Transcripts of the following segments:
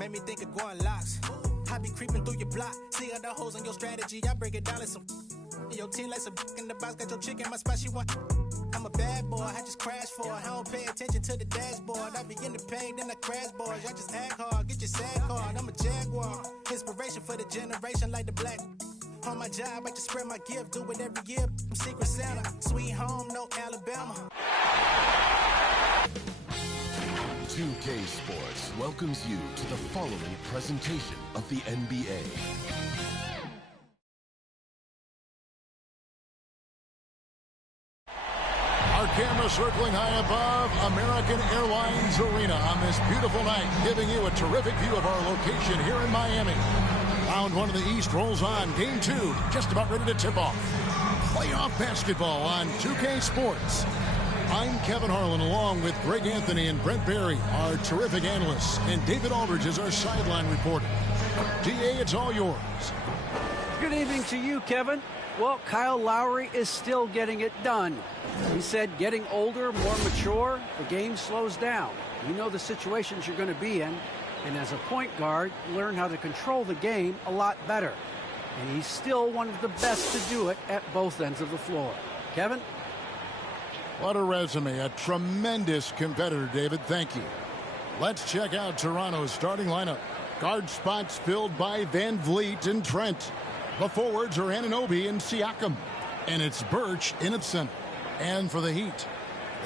Made me think of going locks. I be creeping through your block. See other holes in your strategy. I break it down like some. Your team like some in the box. Got your chick in my spot. She want. I'm a bad boy. I just crash for it. I don't pay attention to the dashboard. I be in the pain, then I crash boards. Y'all just act hard. Get your sad card. I'm a jaguar. Inspiration for the generation like the black. On my job, I just spread my gift. Do it every year. I'm Secret Santa. Sweet home, no Alabama. 2K Sports welcomes you to the following presentation of the NBA. Our camera circling high above American Airlines Arena on this beautiful night, giving you a terrific view of our location here in Miami. Round one of the East rolls on. Game two, just about ready to tip off. Playoff basketball on 2K Sports. I'm Kevin Harlan, along with Greg Anthony and Brent Barry, our terrific analysts, and David Aldridge is our sideline reporter. DA, it's all yours. Good evening to you, Kevin. Well, Kyle Lowry is still getting it done. He said getting older, more mature, the game slows down. You know the situations you're going to be in, and as a point guard, learn how to control the game a lot better. And he's still one of the best to do it at both ends of the floor. Kevin? What a resume. A tremendous competitor, David. Thank you. Let's check out Toronto's starting lineup. Guard spots filled by Van Vliet and Trent. The forwards are Anunoby and Siakam. And it's Birch in at center. And for the Heat,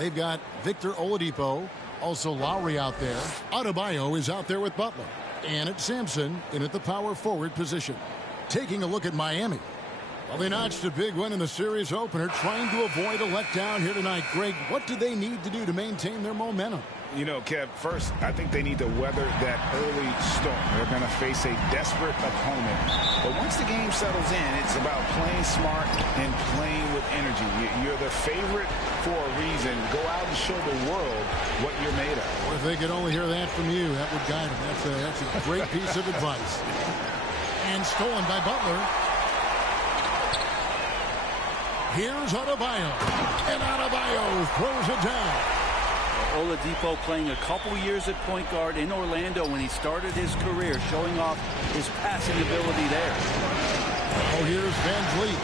they've got Victor Oladipo, also Lowry out there. Adebayo is out there with Butler. And it's Sampson in at the power forward position. Taking a look at Miami. Well, they notched a big win in the series opener, trying to avoid a letdown here tonight. Greg, what do they need to do to maintain their momentum? You know, Kev, first, I think they need to weather that early storm. They're going to face a desperate opponent. But once the game settles in, it's about playing smart and playing with energy. You're the favorite for a reason. Go out and show the world what you're made of. Well, if they could only hear that from you, that would guide them. That's a great piece of advice. And stolen by Butler. Here's Adebayo. And Adebayo throws it down. Oladipo playing a couple years at point guard in Orlando when he started his career, showing off his passing ability there. Oh, here's Van Vliet.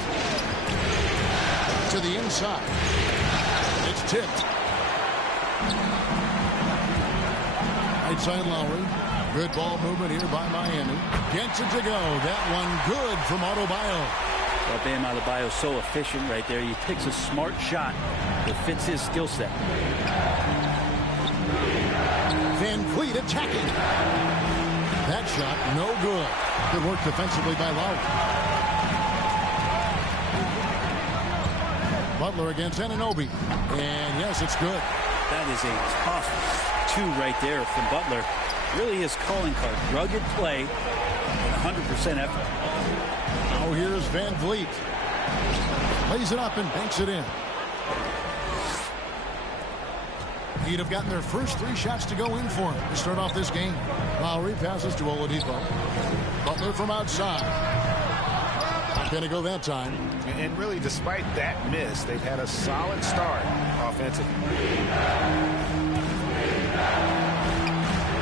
To the inside. It's tipped. Right side Lowry. Good ball movement here by Miami. Gets it to go. That one good from Adebayo. Well, Bam Adebayo is so efficient right there. He picks a smart shot that fits his skill set. Van Vliet attacking. That shot, no good. Good work defensively by Lowry. Butler against Anunoby. And yes, it's good. That is a tough two right there from Butler. Really his calling card. Rugged play and 100% effort. Now here's Van Vliet. Lays it up and banks it in. He'd have gotten their first three shots to go in for him to start off this game. Lowry passes to Oladipo. Butler from outside. Not going to go that time. And really, despite that miss, they've had a solid start offensively.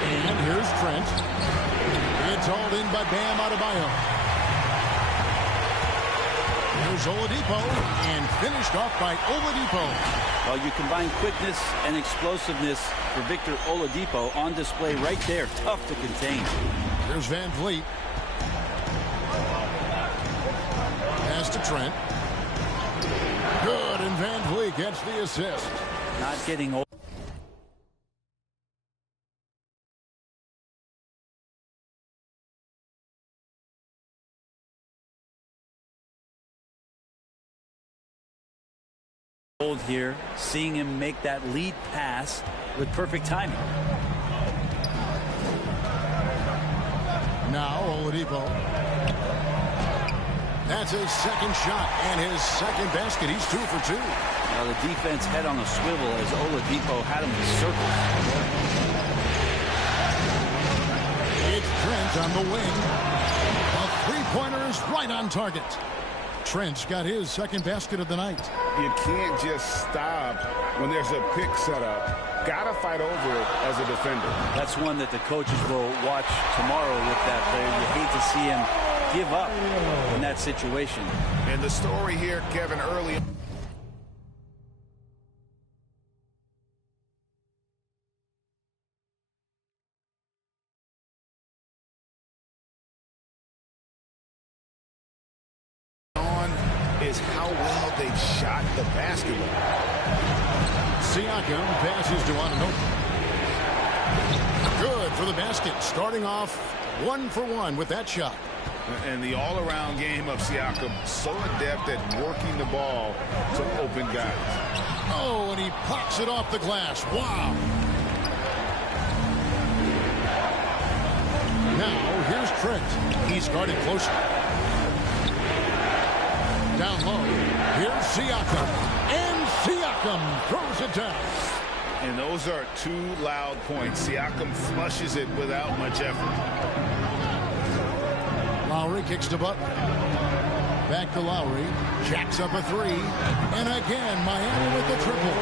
And here's Trent. It's hauled in by Bam Adebayo. Here's Oladipo, and finished off by Oladipo. Well, you combine quickness and explosiveness for Victor Oladipo on display right there. Tough to contain. Here's Van Vliet. Pass to Trent. Good, and Van Vliet gets the assist. Not getting old. Here, seeing him make that lead pass with perfect timing. Now Oladipo. That's his second shot and his second basket. He's 2 for 2. Now the defense head on a swivel as Oladipo had him circled. It's Trent on the wing. A three-pointer is right on target. Trent's got his second basket of the night. You can't just stop when there's a pick set up. Gotta fight over it as a defender. That's one that the coaches will watch tomorrow with that player. You hate to see him give up in that situation. And the story here, Kevin, early. Is how well they've shot the basketball. Siakam passes to Anunoby. Good for the basket. Starting off 1 for 1 with that shot. And the all-around game of Siakam, so adept at working the ball to open guys. Oh, and he pops it off the glass. Wow. Now, here's Trent. He's guarded closer. Down low. Here's Siakam. And Siakam throws it down. And those are 2 loud points. Siakam flushes it without much effort. Lowry kicks to Butler. Back to Lowry. Jacks up a 3. And again, Miami with the triple.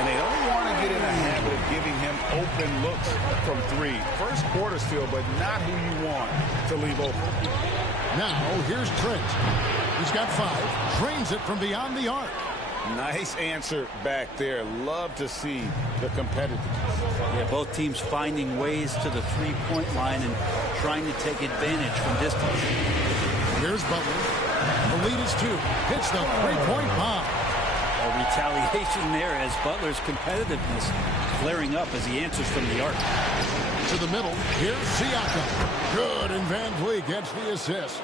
And they don't want to get in a habit of giving him open looks from 3. First quarter still, but not who you want to leave open. Now, here's Trent. He's got 5. Drains it from beyond the arc. Nice answer back there. Love to see the competitiveness. Yeah, both teams finding ways to the three-point line and trying to take advantage from distance. Here's Butler. The lead is 2. Hits the three-point bomb. A retaliation there as Butler's competitiveness flaring up as he answers from the arc. To the middle. Here's Siakam. Good, and Van Vliet gets the assist.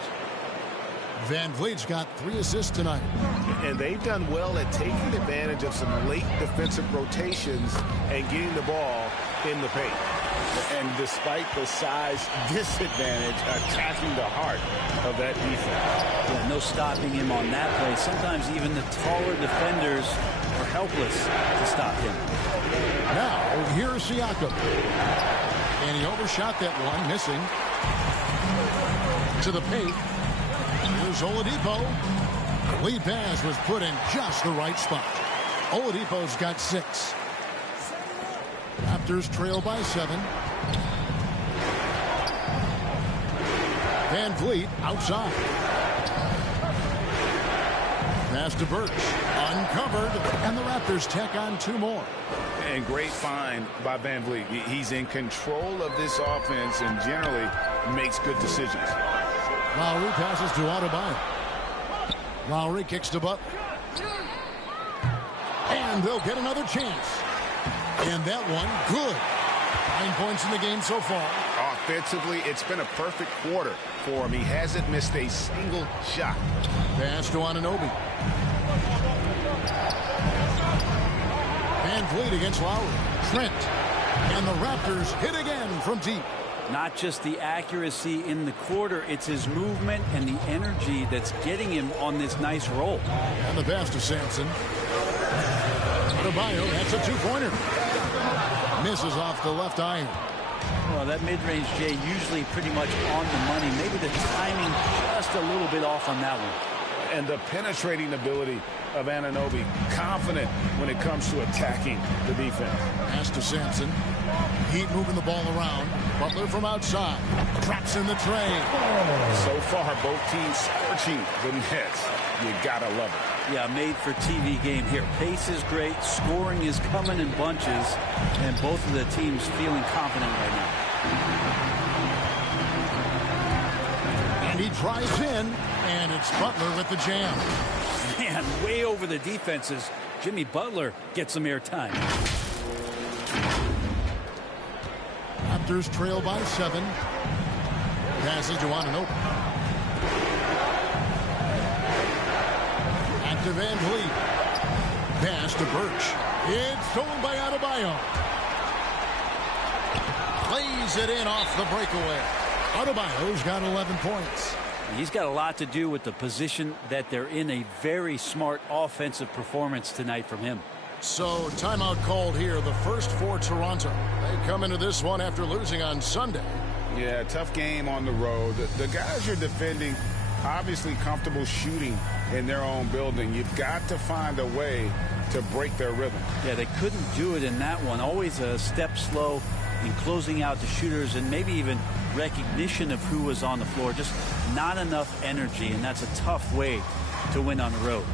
Van Vliet's got 3 assists tonight. And they've done well at taking advantage of some late defensive rotations and getting the ball in the paint. And despite the size disadvantage, attacking the heart of that defense. Yeah, no stopping him on that play. Sometimes even the taller defenders are helpless to stop him. Now, here's Siakam. And he overshot that one, missing. To the paint. Here's Oladipo. Lead pass was put in just the right spot. Oladipo's got 6. Raptors trail by 7. Van Vliet outside. Pass to Birch. Uncovered. And the Raptors tack on 2 more. And great find by Van Vliet. He's in control of this offense and generally makes good decisions. Lowry passes to Adebayo. Lowry kicks to Butler. And they'll get another chance. And that one, good. 9 points in the game so far. Offensively, it's been a perfect quarter for him. He hasn't missed a single shot. Pass to Anunoby. Van Vliet against Lowry. Trent. And the Raptors hit again from deep. Not just the accuracy in the quarter, it's his movement and the energy that's getting him on this nice roll. And the pass to Sampson. Adebayo, that's a 2-pointer. Misses off the left iron. Well, that mid-range, Jay, usually pretty much on the money. Maybe the timing just a little bit off on that one. And the penetrating ability of Anunoby, confident when it comes to attacking the defense. Pass to Sampson. Heat moving the ball around. Butler from outside. Traps in the tray. So far, both teams scorching the nets. You gotta love it. Yeah, made for TV game here. Pace is great. Scoring is coming in bunches. And both of the teams feeling confident right now. And he drives in. And it's Butler with the jam. Man, way over the defenses. Jimmy Butler gets some airtime. Raptors trail by 7. Passes to Anunoby. Back to Van Vliet. Pass to Birch. It's stolen by Adebayo. Plays it in off the breakaway. Adebayo's got 11 points. He's got a lot to do with the position that they're in. A very smart offensive performance tonight from him. So, timeout called here, the first for Toronto. They come into this one after losing on Sunday. Yeah, tough game on the road. The guys you're defending obviously comfortable shooting in their own building. You've got to find a way to break their rhythm. Yeah, they couldn't do it in that one. Always a step slow in closing out the shooters and maybe even recognition of who was on the floor. Just not enough energy, and that's a tough way to win on the road.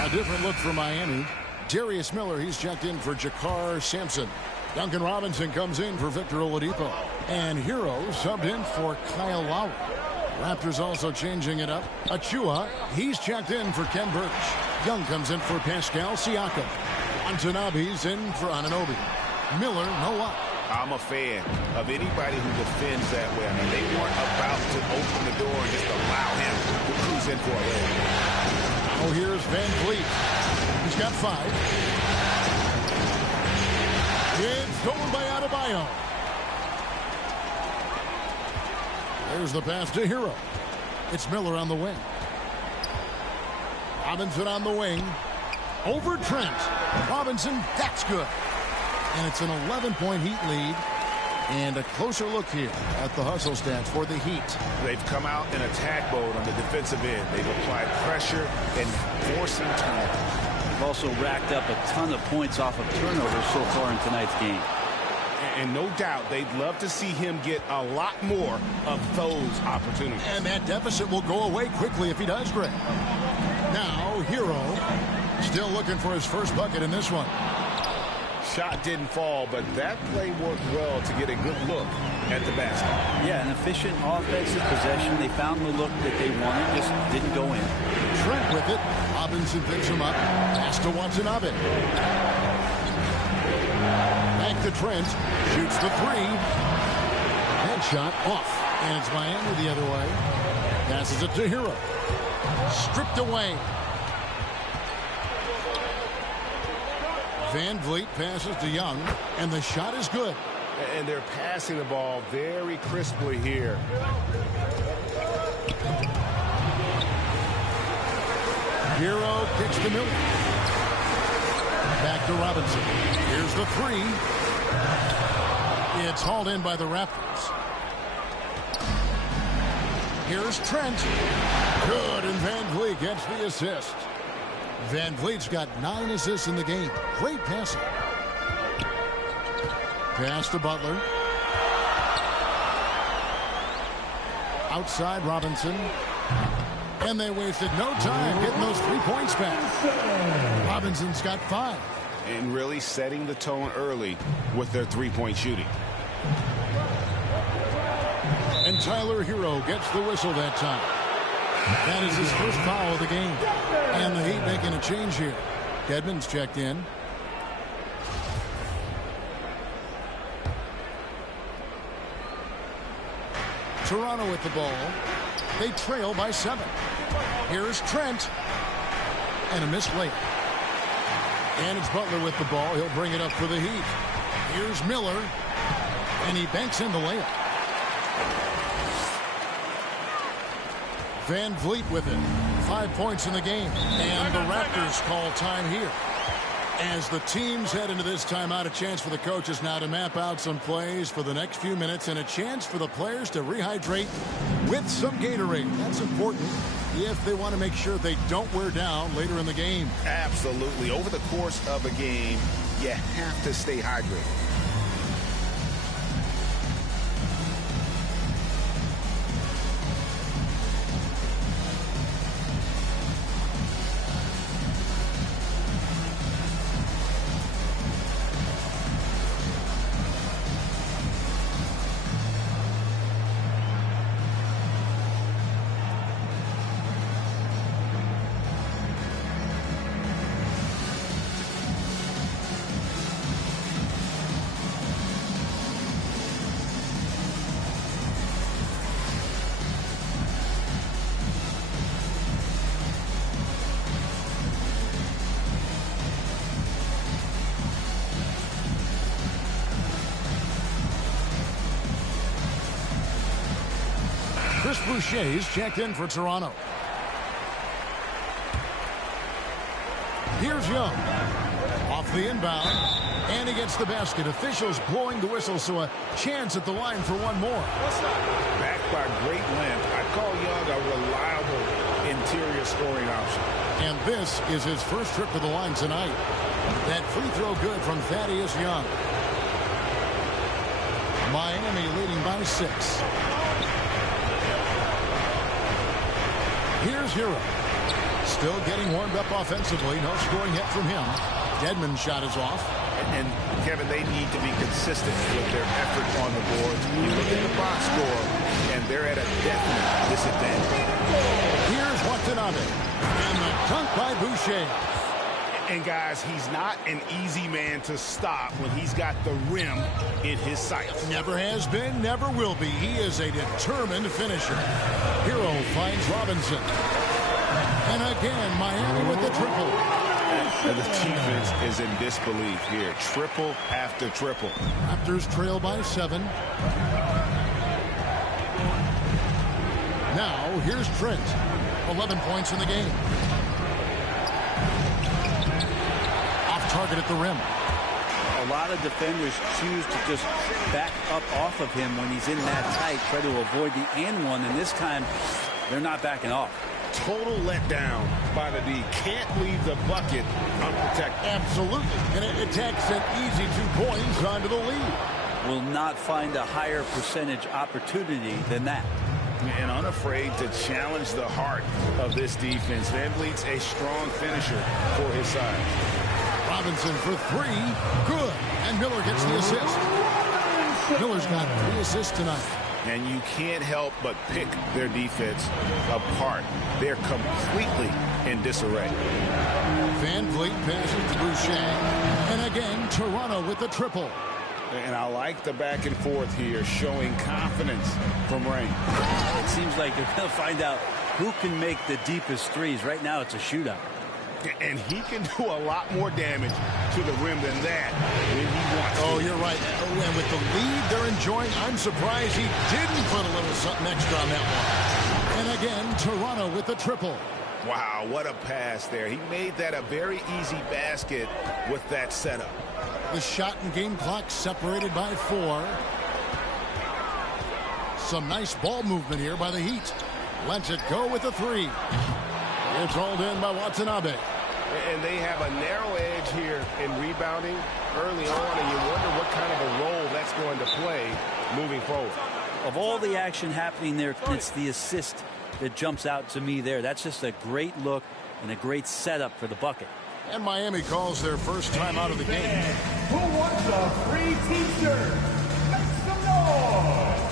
A different look for Miami. Darius Miller, he's checked in for Jakar Sampson. Duncan Robinson comes in for Victor Oladipo. And Hero subbed in for Kyle Lowry. Raptors also changing it up. Achua, he's checked in for Ken Birch. Young comes in for Pascal Siakam. Watanabe's in for Anunoby. Miller, no luck. I'm a fan of anybody who defends that way. I mean, they weren't about to open the door and just allow him to cruise in for a layup. Oh, here's Van Vliet. He's got 5. It's stolen by Adebayo. There's the pass to Hero. It's Miller on the wing. Robinson on the wing. Over Trent. Robinson, that's good. And it's an 11-point Heat lead. And a closer look here at the hustle stats for the Heat. They've come out in attack mode on the defensive end. They've applied pressure and forcing turnovers. They've also racked up a ton of points off of turnovers so far in tonight's game. And no doubt they'd love to see him get a lot more of those opportunities. And that deficit will go away quickly if he does, Greg. Now, Hero still looking for his first bucket in this one. Shot didn't fall, but that play worked well to get a good look at the basket. Yeah, an efficient offensive possession. They found the look that they wanted, just didn't go in. Trent with it. Robinson picks him up. Pass to Watanabe. Back to Trent. Shoots the 3. Headshot off. And it's Miami the other way. Passes it to Hero. Stripped away. Van Vliet passes to Young, and the shot is good. And they're passing the ball very crisply here. Hero kicks to Miller. Back to Robinson. Here's the 3. It's hauled in by the Raptors. Here's Trent. Good, and Van Vliet gets the assist. Van Vliet's got 9 assists in the game. Great passing. Pass to Butler. Outside Robinson. And they wasted no time getting those 3 points back. Robinson's got 5. And really setting the tone early with their 3-point shooting. And Tyler Hero gets the whistle that time. That is his first foul of the game. And the Heat making a change here. Dedmon's checked in. Toronto with the ball. They trail by 7. Here's Trent. And a missed layup. And it's Butler with the ball. He'll bring it up for the Heat. Here's Miller. And he banks in the layup. Van Vliet with it. 5 points in the game. And the Raptors call time here. As the teams head into this timeout, a chance for the coaches now to map out some plays for the next few minutes and a chance for the players to rehydrate with some Gatorade. That's important if they want to make sure they don't wear down later in the game. Absolutely. Over the course of a game, you have to stay hydrated. Chris Boucher's checked in for Toronto. Here's Young. Off the inbound. And he gets the basket. Officials blowing the whistle, so a chance at the line for one more. Backed by great length, I call Young a reliable interior scoring option. And this is his first trip to the line tonight. That free throw good from Thaddeus Young. Miami leading by 6. Here's Hero. Still getting warmed up offensively. No scoring yet from him. Dedman's shot is off. And, Kevin, they need to be consistent with their effort on the boards. You look at the box score, and they're at a definite disadvantage. Here's Watanabe. And the dunk by Boucher. And, guys, he's not an easy man to stop when he's got the rim in his sights. Never has been, never will be. He is a determined finisher. Hero finds Robinson. And again, Miami with the triple. And the defense is in disbelief here. Triple after triple. Raptors trail by 7. Now, here's Trent. 11 points in the game. Off target at the rim. A lot of defenders choose to just back up off of him when he's in that tight, try to avoid the and one, and this time they're not backing off. Total letdown by the D. Can't leave the bucket unprotected. Absolutely. And it takes an easy 2 points onto the lead. Will not find a higher percentage opportunity than that. And unafraid to challenge the heart of this defense. Van Vliet's a strong finisher for his side. Robinson for 3. Good. And Miller gets the assist. Miller's got 3 assists tonight. And you can't help but pick their defense apart. They're completely in disarray. Van Vliet passes to Boucher. And again, Toronto with the triple. And I like the back and forth here, showing confidence from Rain. It seems like they're going to find out who can make the deepest threes. Right now, it's a shootout. And he can do a lot more damage to the rim than that when he wants to. Oh, you're right. And with the lead they're enjoying, I'm surprised he didn't put a little something extra on that one. And again, Toronto with the triple. Wow, what a pass there. He made that a very easy basket with that setup. The shot and game clock separated by 4. Some nice ball movement here by the Heat. Lets it go with a 3. It's hauled in by Watanabe. And they have a narrow edge here in rebounding early on, and you wonder what kind of a role that's going to play moving forward. Of all the action happening there, it's the assist that jumps out to me there. That's just a great look and a great setup for the bucket. And Miami calls their first time out of the game. Who wants a free t-shirt? Make some noise!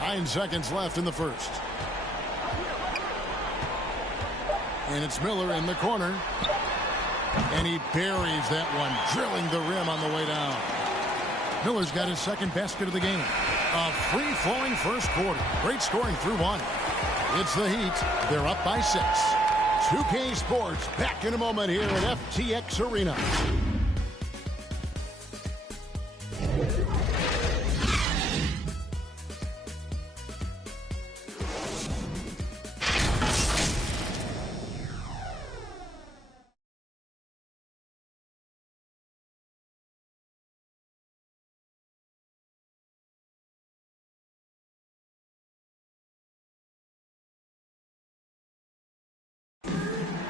Nine seconds left in the first. And it's Miller in the corner. And he buries that one, drilling the rim on the way down. Miller's got his second basket of the game. A free-flowing first quarter. Great scoring through 1. It's the Heat. They're up by 6. 2K Sports back in a moment here at FTX Arena.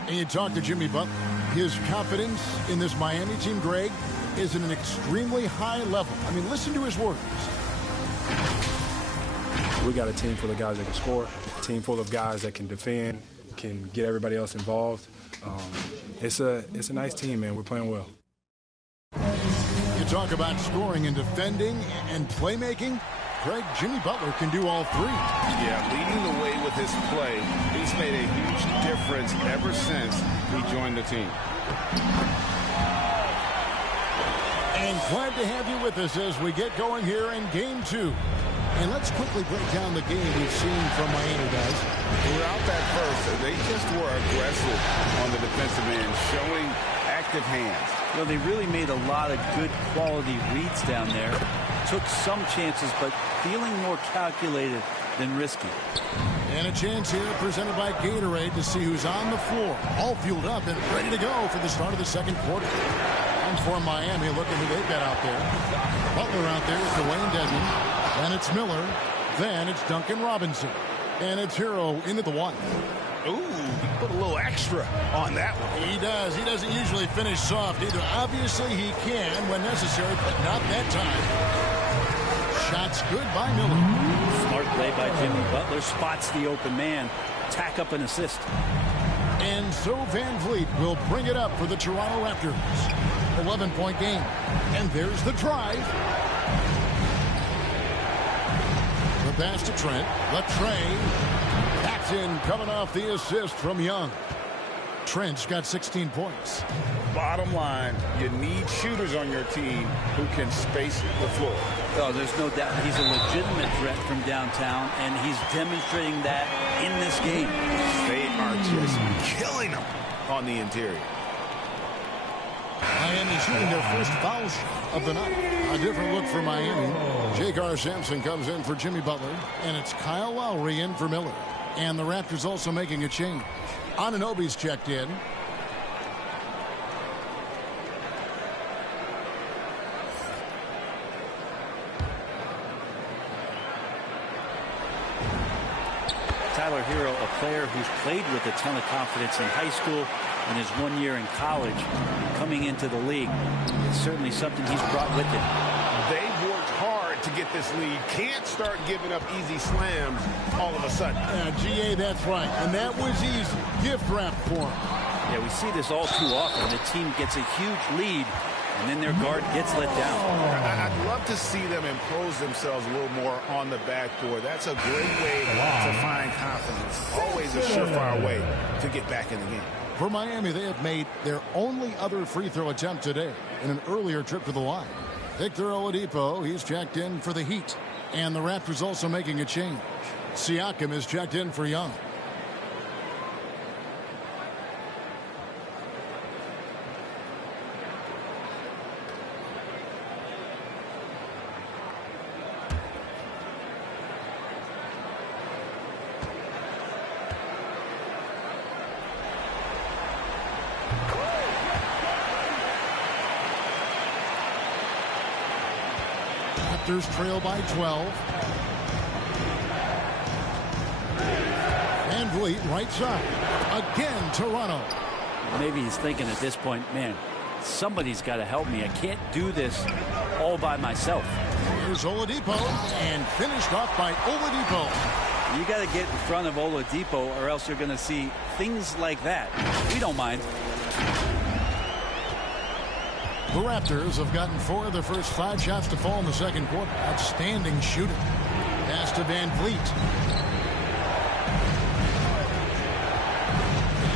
And you talk to Jimmy Butler. His confidence in this Miami team, Greg, is at an extremely high level. I mean, listen to his words. We got a team full of guys that can score, a team full of guys that can defend, can get everybody else involved. It's a nice team, man. We're playing well. You talk about scoring and defending and playmaking. Greg, Jimmy Butler can do all three. Yeah, leading the way with his play. He's made a huge difference ever since he joined the team. And glad to have you with us as we get going here in Game 2. And let's quickly break down the game we've seen from Miami, guys. Throughout that first, they just were aggressive on the defensive end, showing active hands. Well, they really made a lot of good quality reads down there. Took some chances, but feeling more calculated than risky. And a chance here presented by Gatorade to see who's on the floor. All fueled up and ready to go for the start of the second quarter. And for Miami, look at who they've got out there. Butler out there with Dwayne Dedmon. Then it's Miller. Then it's Duncan Robinson. And it's Hero into the one. Ooh, put a little extra on that one. He does. He doesn't usually finish soft either. Obviously, he can when necessary, but not that time. Shots good by Miller. Smart play by Jimmy Butler. Spots the open man. Tack up an assist. And so Van Vliet will bring it up for the Toronto Raptors. 11-point game. And there's the drive. The pass to Trent. The train. Paxson coming off the assist from Young. Trent's got 16 points. Bottom line, you need shooters on your team who can space the floor. Oh, there's no doubt he's a legitimate threat from downtown, and he's demonstrating that in this game. They are just killing them on the interior. Miami shooting their first foul shot of the night. A different look for Miami. J.K. Sampson comes in for Jimmy Butler, and it's Kyle Lowry in for Miller. And the Raptors also making a change. Anunoby's checked in. Tyler Hero, a player who's played with a ton of confidence in high school and his 1 year in college. Coming into the league, it's certainly something he's brought with him. They've worked hard to get this lead. Can't start giving up easy slams all of a sudden. GA, that's right. And that was easy. Gift wrap for him. Yeah, we see this all too often. The team gets a huge lead, and then their guard gets let down. I'd love to see them impose themselves a little more on the backboard. That's a great way to find confidence. Always a surefire way to get back in the game. For Miami, they have made their only other free throw attempt today in an earlier trip to the line. Victor Oladipo, he's checked in for the Heat. And the Raptors also making a change. Siakam is checked in for Young. Raptors trail by 12. Van Vliet right side. Again, Toronto. Maybe he's thinking at this point, man, somebody's got to help me. I can't do this all by myself. Here's Oladipo, and finished off by Oladipo. You got to get in front of Oladipo, or else you're going to see things like that. We don't mind. The Raptors have gotten 4 of their first 5 shots to fall in the second quarter. Outstanding shooting. Pass to Van Vliet.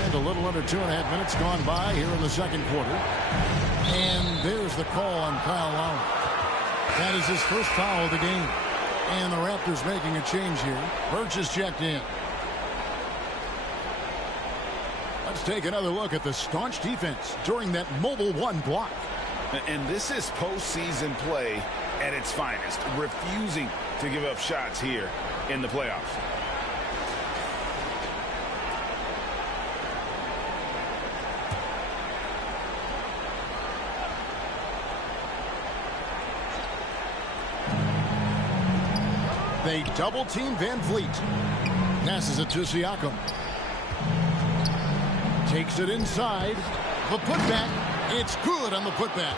And a little under 2.5 minutes gone by here in the second quarter. And there's the call on Kyle Lowry. That is his first foul of the game. And the Raptors making a change here. Birch is checked in. Let's take another look at the staunch defense during that mobile 1 block. And this is postseason play at its finest, refusing to give up shots here in the playoffs. They double team Van Vliet. Passes it to Siakam. Takes it inside. The putback. It's good on the putback.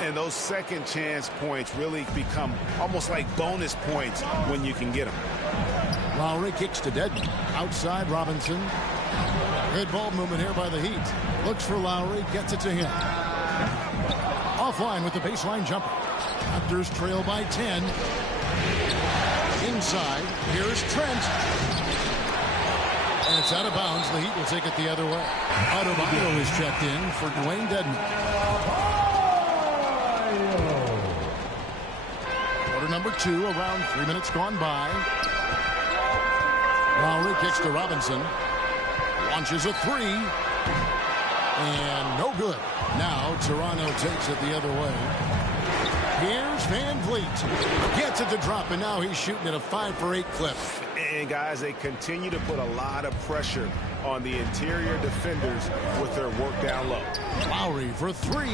And those second chance points really become almost like bonus points when you can get them. Lowry kicks to Dedmon. Outside Robinson. Good ball movement here by the Heat. Looks for Lowry. Gets it to him. Offline with the baseline jumper. Raptors trail by 10. Inside. Here's Trent. And it's out of bounds. The Heat will take it the other way. Adebayo is checked in for Dwayne Dedmon. Quarter number 2, around 3 minutes gone by. Lowry kicks to Robinson. Launches a 3. And no good. Now Toronto takes it the other way. Here's Van Vliet. Gets it to drop, and now he's shooting at a 5 for 8 clip. And guys, they continue to put a lot of pressure on the interior defenders with their work down low. Lowry for 3.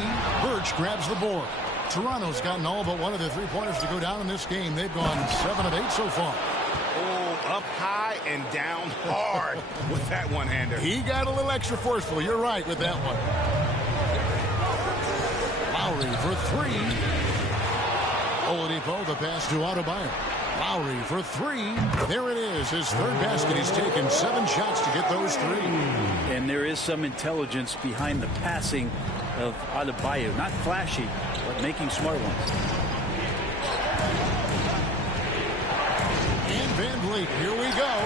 Birch grabs the board. Toronto's gotten all but one of the 3-pointers to go down in this game. They've gone 7 of 8 so far. Oh, up high and down hard with that one-hander. He got a little extra forceful. You're right with that one. Lowry for 3. Oladipo, the pass to Adebayo. Lowry for 3. There it is. His third basket. He's taken 7 shots to get those 3. And there is some intelligence behind the passing of Adebayo. Not flashy, but making smart ones. And Van Vliet, here we go.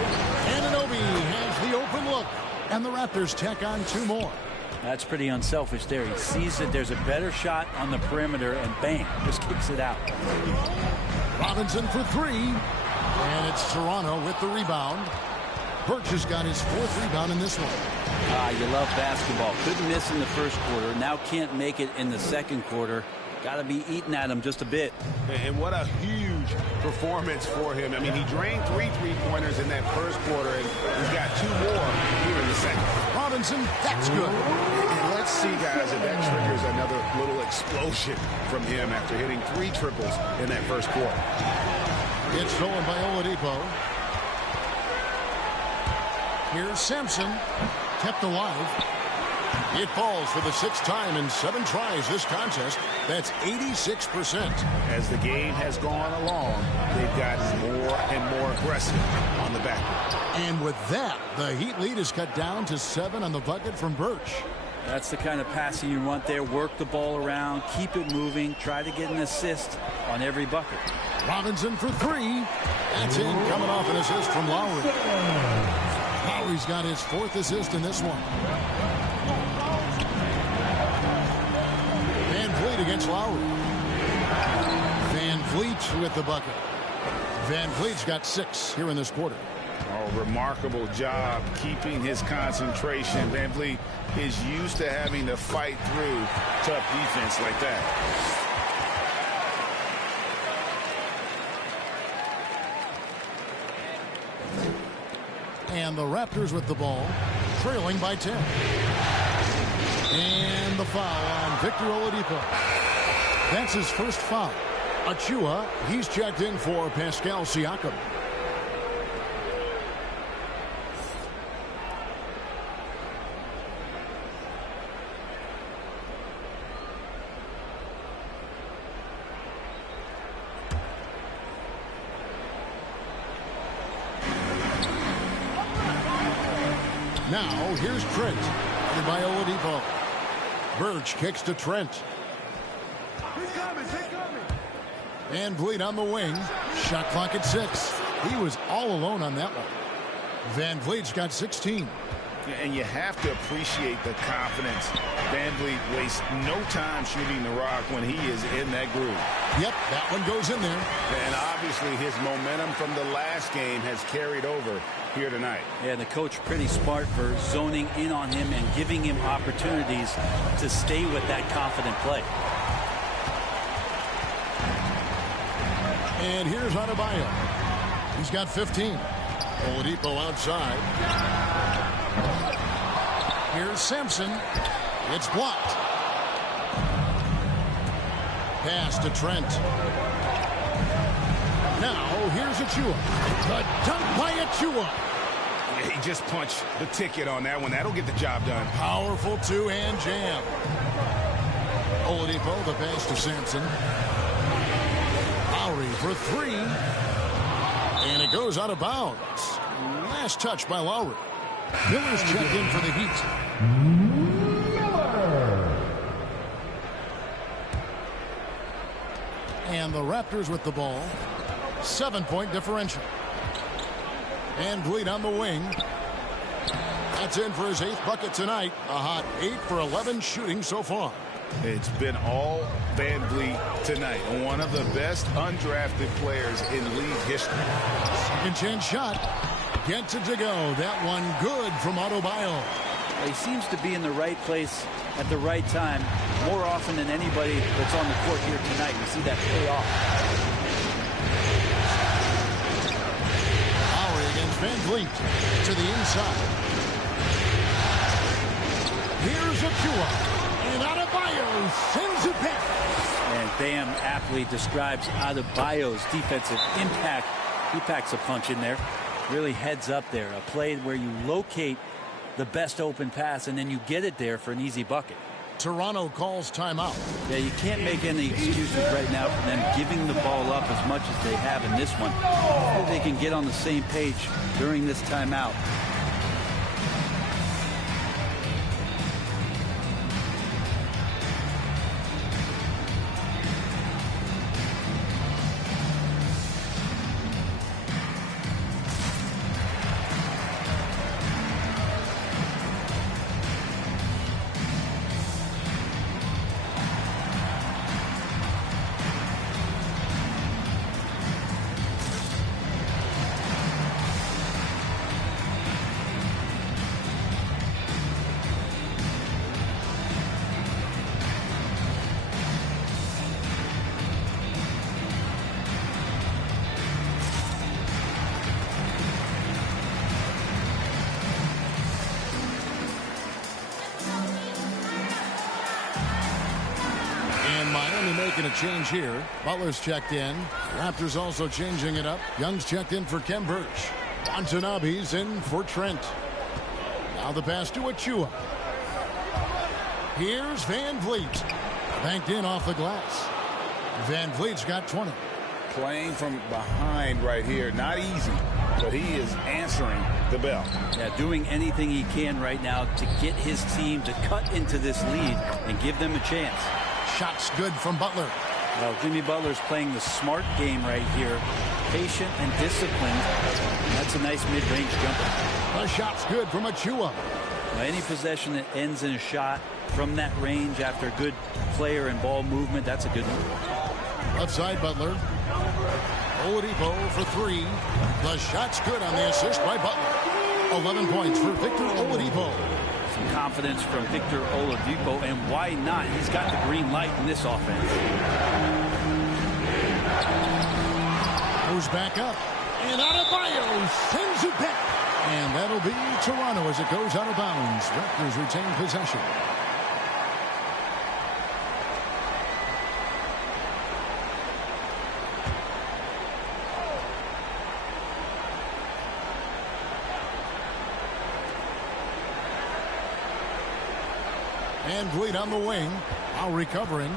Anunoby has the open look. And the Raptors tack on 2 more. That's pretty unselfish there. He sees that there's a better shot on the perimeter, and bang, just kicks it out. Robinson for 3. And it's Toronto with the rebound. Birch has got his 4th rebound in this one. You love basketball. Couldn't miss in the first quarter. Now can't make it in the second quarter. Got to be eating at him just a bit. And what a huge performance for him. I mean, he drained 3 3-pointers in that first quarter, and he's got 2 more here in the second. Robinson, that's good. And let's see, guys, if that triggers another little explosion from him after hitting 3 triples in that first quarter. It's stolen by Oladipo. Here's Sampson, kept alive. It falls for the 6th time in 7 tries this contest. That's 86%. As the game has gone along, they've gotten more and more aggressive on the back. And with that, the Heat lead is cut down to 7 on the bucket from Birch. That's the kind of passing you want there. Work the ball around, keep it moving, try to get an assist on every bucket. Robinson for 3. That's in, coming off an assist from Lowry. Lowry's got his 4th assist in this one. Van Vliet against Lowry. Van Vliet with the bucket. Van Vliet's got 6 here in this quarter. Oh, remarkable job keeping his concentration. Van Vliet is used to having to fight through tough defense like that. And the Raptors with the ball, trailing by 10. And the foul on Victor Oladipo. That's his first foul. Achua, he's checked in for Pascal Siakam. Now, here's Trent, and by Oladipo. Birch kicks to Trent. Van Vliet on the wing. Shot clock at 6. He was all alone on that one. Van Vliet's got 16. And you have to appreciate the confidence. Van Vliet wastes no time shooting the rock when he is in that groove. Yep, that one goes in there. And obviously his momentum from the last game has carried over here tonight. Yeah, the coach pretty smart for zoning in on him and giving him opportunities to stay with that confident play. And here's Adebayo. He's got 15. Oladipo outside. Here's Sampson. It's blocked. Pass to Trent. Now here's Achua. The dunk by Achua. He just punched the ticket on that one. That'll get the job done. Powerful two-hand jam. Oladipo, the pass to Sampson. Lowry for three. And it goes out of bounds. Last touch by Lowry. Miller's checked in for the Heat. And the Raptors with the ball. 7-point differential. And Vliet on the wing. That's in for his 8th bucket tonight. A hot 8 for 11 shooting so far. It's been all Van Vliet tonight. One of the best undrafted players in league history. Second chance shot. Gets it to go. That one good from Adebayo. He seems to be in the right place at the right time more often than anybody that's on the court here tonight. You see that pay off. Lowry against Van Vliet to the inside. Here's Achua. And Adebayo sends it back. And Bam aptly describes Adebayo's defensive impact. He packs a punch in there. Really heads up there. A play where you locate the best open pass and then you get it there for an easy bucket. Toronto calls timeout. Yeah, you can't make any excuses right now for them giving the ball up as much as they have in this one. If they can get on the same page during this timeout. Making a change here. Butler's checked in. Raptors also changing it up. Young's checked in for Kem Birch. Watanabe's in for Trent. Now the pass to Achua. Here's Van Vliet. Banked in off the glass. Van Vliet's got 20. Playing from behind right here. Not easy, but he is answering the bell. Yeah, doing anything he can right now to get his team to cut into this lead and give them a chance. Shots good from Butler. Well, Jimmy Butler's playing the smart game right here. Patient and disciplined. That's a nice mid-range jumper. The shot's good from Achua. Any possession that ends in a shot from that range after good player and ball movement, that's a good one. Left side, Butler. Oladipo for three. The shot's good on the assist by Butler. 11 points for Victor Oladipo. Some confidence from Victor Oladipo, and why not? He's got the green light in this offense. Goes back up, and Adebayo sends it back. And that'll be Toronto as it goes out of bounds. Raptors retain possession. And Vliet on the wing. Now recovering.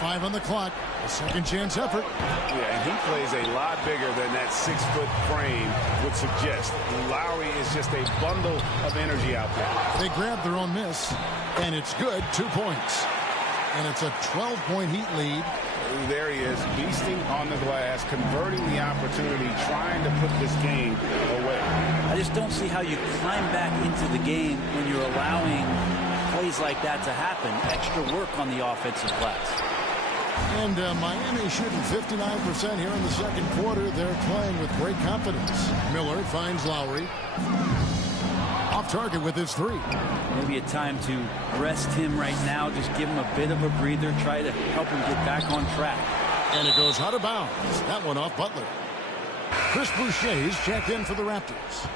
5 on the clock. A second chance effort. Yeah, and he plays a lot bigger than that 6-foot frame would suggest. Lowry is just a bundle of energy out there. They grab their own miss, and it's good. 2 points. And it's a 12-point Heat lead. There he is, beasting on the glass, converting the opportunity, trying to put this game away. I just don't see how you climb back into the game when you're allowing plays like that to happen. Extra work on the offensive glass. And Miami shooting 59% here in the second quarter. They're playing with great confidence. Miller finds Lowry. Off target with his three. Maybe a time to rest him right now. Just give him a bit of a breather. Try to help him get back on track. And it goes out of bounds. That one off Butler. Chris Boucher's checked in for the Raptors.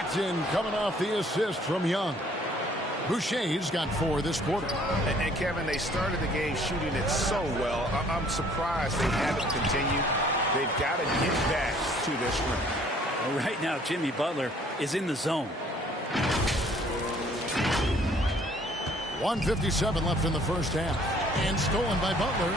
Captain coming off the assist from Young. Boucher's got 4 this quarter. And Kevin, they started the game shooting it so well. I'm surprised they haven't continued. They've got to get back to their strength. Well, right now, Jimmy Butler is in the zone. 1:57 left in the first half. And stolen by Butler.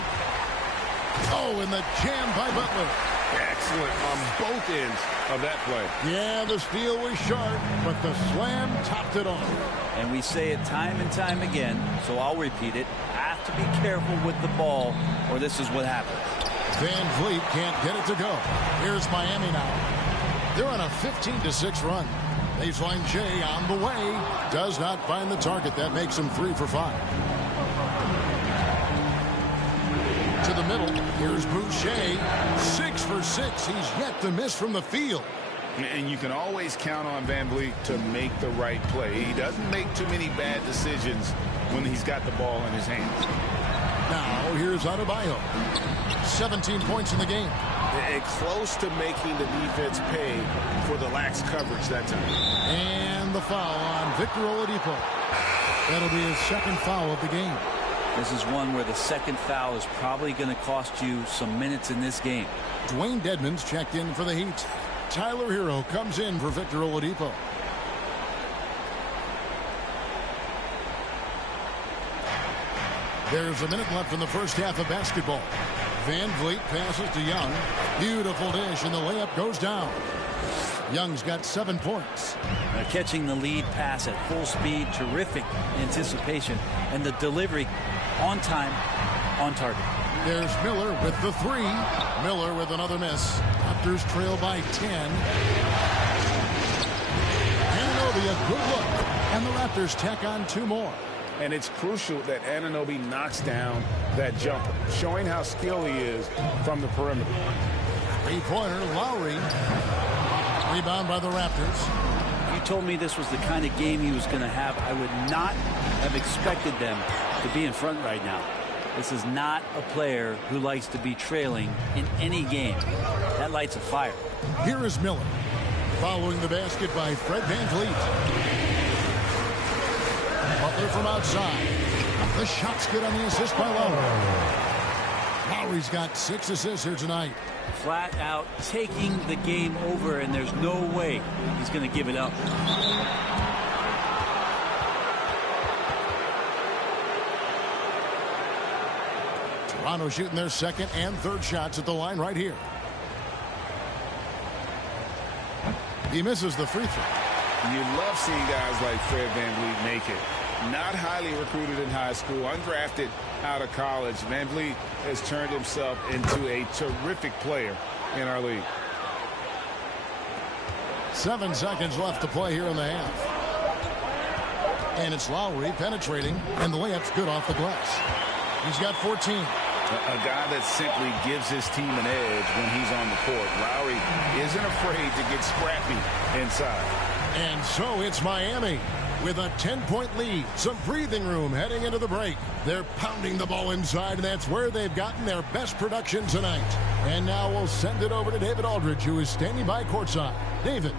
Oh, and the jam by Butler. Excellent on both ends of that play. Yeah, the steal was sharp, but the slam topped it off. And we say it time and time again, so I'll repeat it. Have to be careful with the ball, or this is what happens. Van Vliet can't get it to go. Here's Miami now. They're on a 15-6 run. Baseline J on the way. Does not find the target. That makes him 3 for 5. To the middle. Here's Boucher. 6 for 6. He's yet to miss from the field. And you can always count on Van Vliet to make the right play. He doesn't make too many bad decisions when he's got the ball in his hands. Now here's Adebayo. 17 points in the game. And close to making the defense pay for the lax coverage that time. And the foul on Victor Oladipo. That'll be his second foul of the game. This is one where the second foul is probably going to cost you some minutes in this game. Dwayne Dedmon's checked in for the Heat. Tyler Hero comes in for Victor Oladipo. There's a minute left in the first half of basketball. Van Vliet passes to Young. Beautiful dish, and the layup goes down. Young's got 7 points. They're catching the lead pass at full speed. Terrific anticipation. And the delivery on time, on target. There's Miller with the 3. Miller with another miss. Raptors trail by 10. Anunoby a good look. And the Raptors tack on 2 more. And it's crucial that Anunoby knocks down that jumper, showing how skilled he is from the perimeter. 3-pointer, Lowry. Rebound by the Raptors. If you told me this was the kind of game he was going to have, I would not have expected them to be in front right now. This is not a player who likes to be trailing in any game. That lights a fire. Here is Miller. Following the basket by Fred VanVleet. Butler from outside. The shot's good on the assist by Lowry. Lowry's got 6 assists here tonight. Flat out taking the game over, and there's no way he's going to give it up. Toronto shooting their second and third shots at the line right here. He misses the free throw. You love seeing guys like Fred VanVleet make it. Not highly recruited in high school, undrafted out of college. VanVleet has turned himself into a terrific player in our league. 7 seconds left to play here in the half. And it's Lowry penetrating, and the layup's good off the glass. He's got 14. A guy that simply gives his team an edge when he's on the court. Lowry isn't afraid to get scrappy inside. And so it's Miami with a 10-point lead. Some breathing room heading into the break. They're pounding the ball inside, and that's where they've gotten their best production tonight. And now we'll send it over to David Aldridge, who is standing by courtside. David.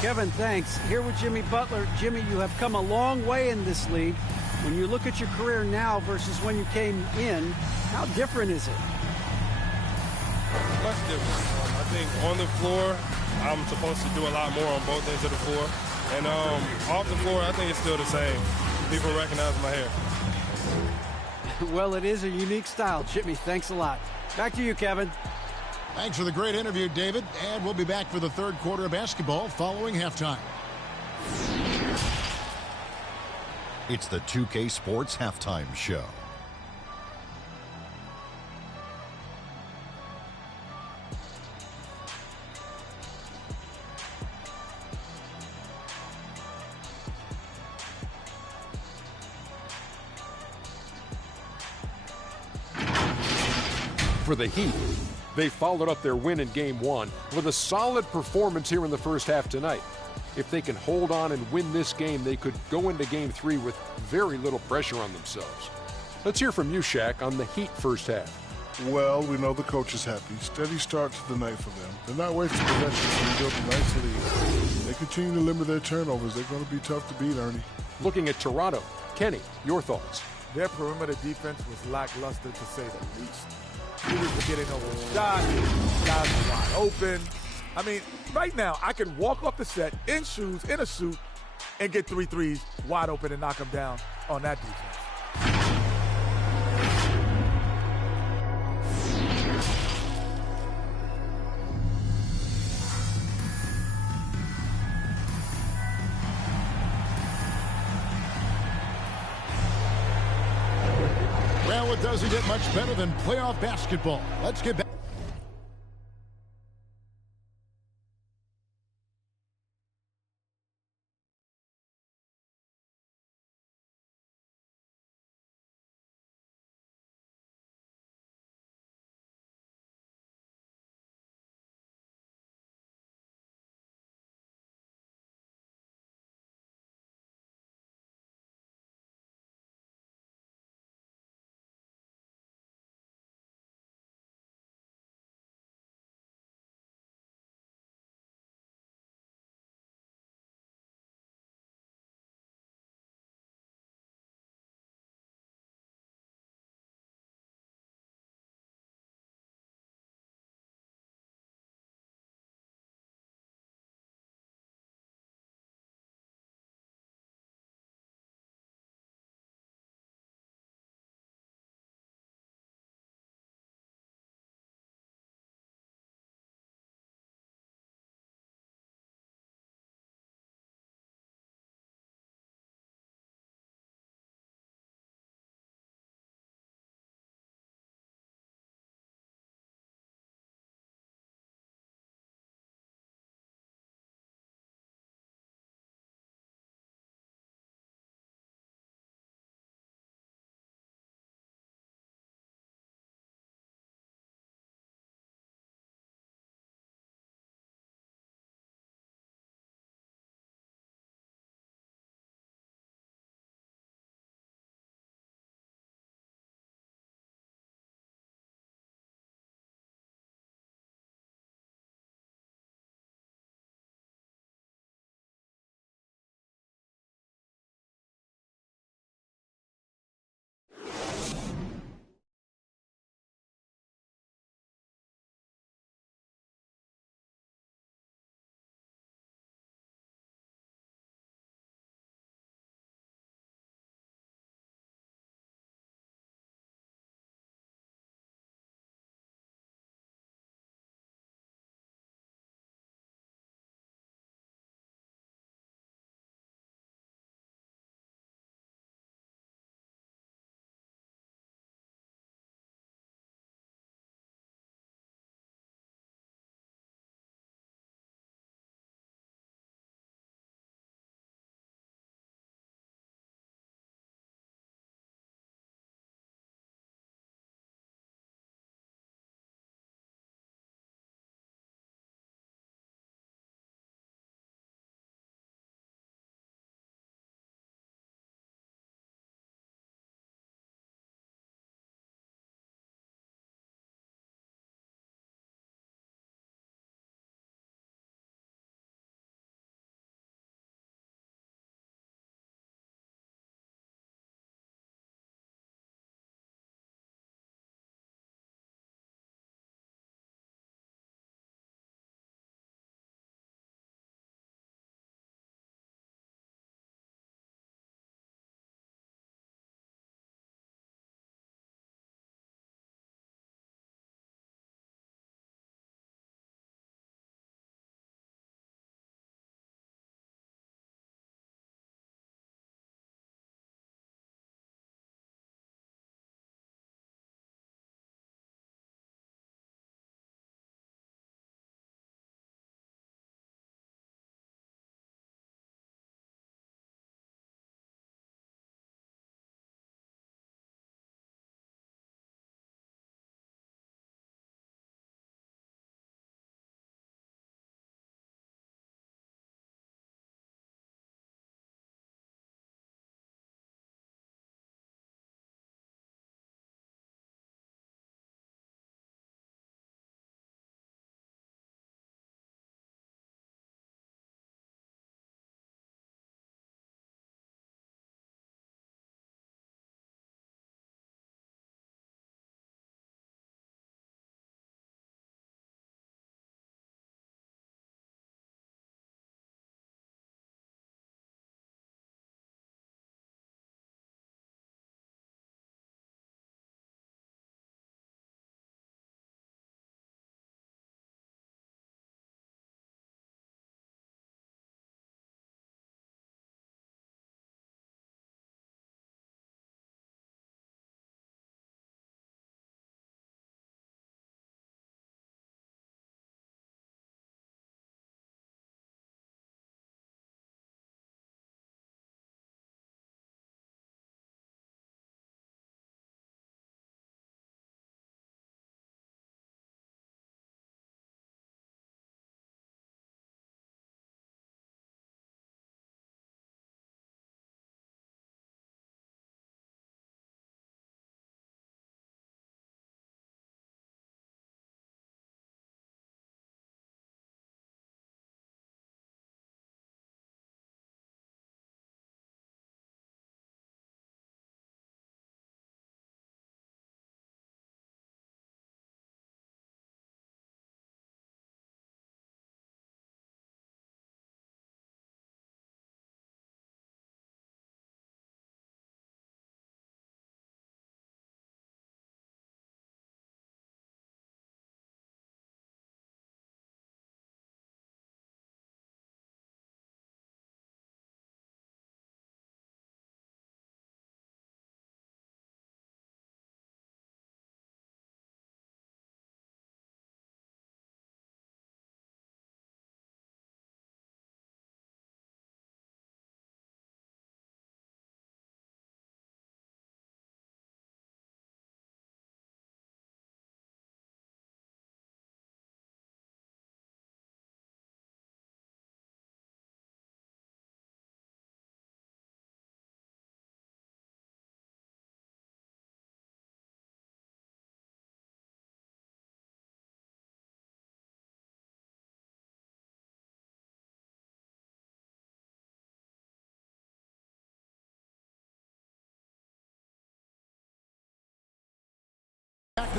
Kevin, thanks. Here with Jimmy Butler. Jimmy, you have come a long way in this league. When you look at your career now versus when you came in, how different is it? Much different. I think on the floor, I'm supposed to do a lot more on both ends of the floor. And off the floor, I think it's still the same. People recognize my hair. Well, it is a unique style. Jimmy, thanks a lot. Back to you, Kevin. Thanks for the great interview, David. And we'll be back for the third quarter of basketball following halftime. It's the 2K Sports Halftime Show. For the Heat, they followed up their win in Game 1 with a solid performance here in the first half tonight. If they can hold on and win this game, they could go into Game 3 with very little pressure on themselves. Let's hear from you, Shaq, on the Heat first half. Well, we know the coach is happy. Steady start to the night for them. They're not wasting possessions. They built a nice lead. They continue to limit their turnovers. They're going to be tough to beat, Ernie. Looking at Toronto, Kenny, your thoughts? Their perimeter defense was lackluster, to say the least. Shooters were getting over the shot. Guys were wide open. I mean, right now, I can walk off the set in shoes, in a suit, and get 3 threes wide open and knock them down on that defense. Well, it doesn't get much better than playoff basketball. Let's get back.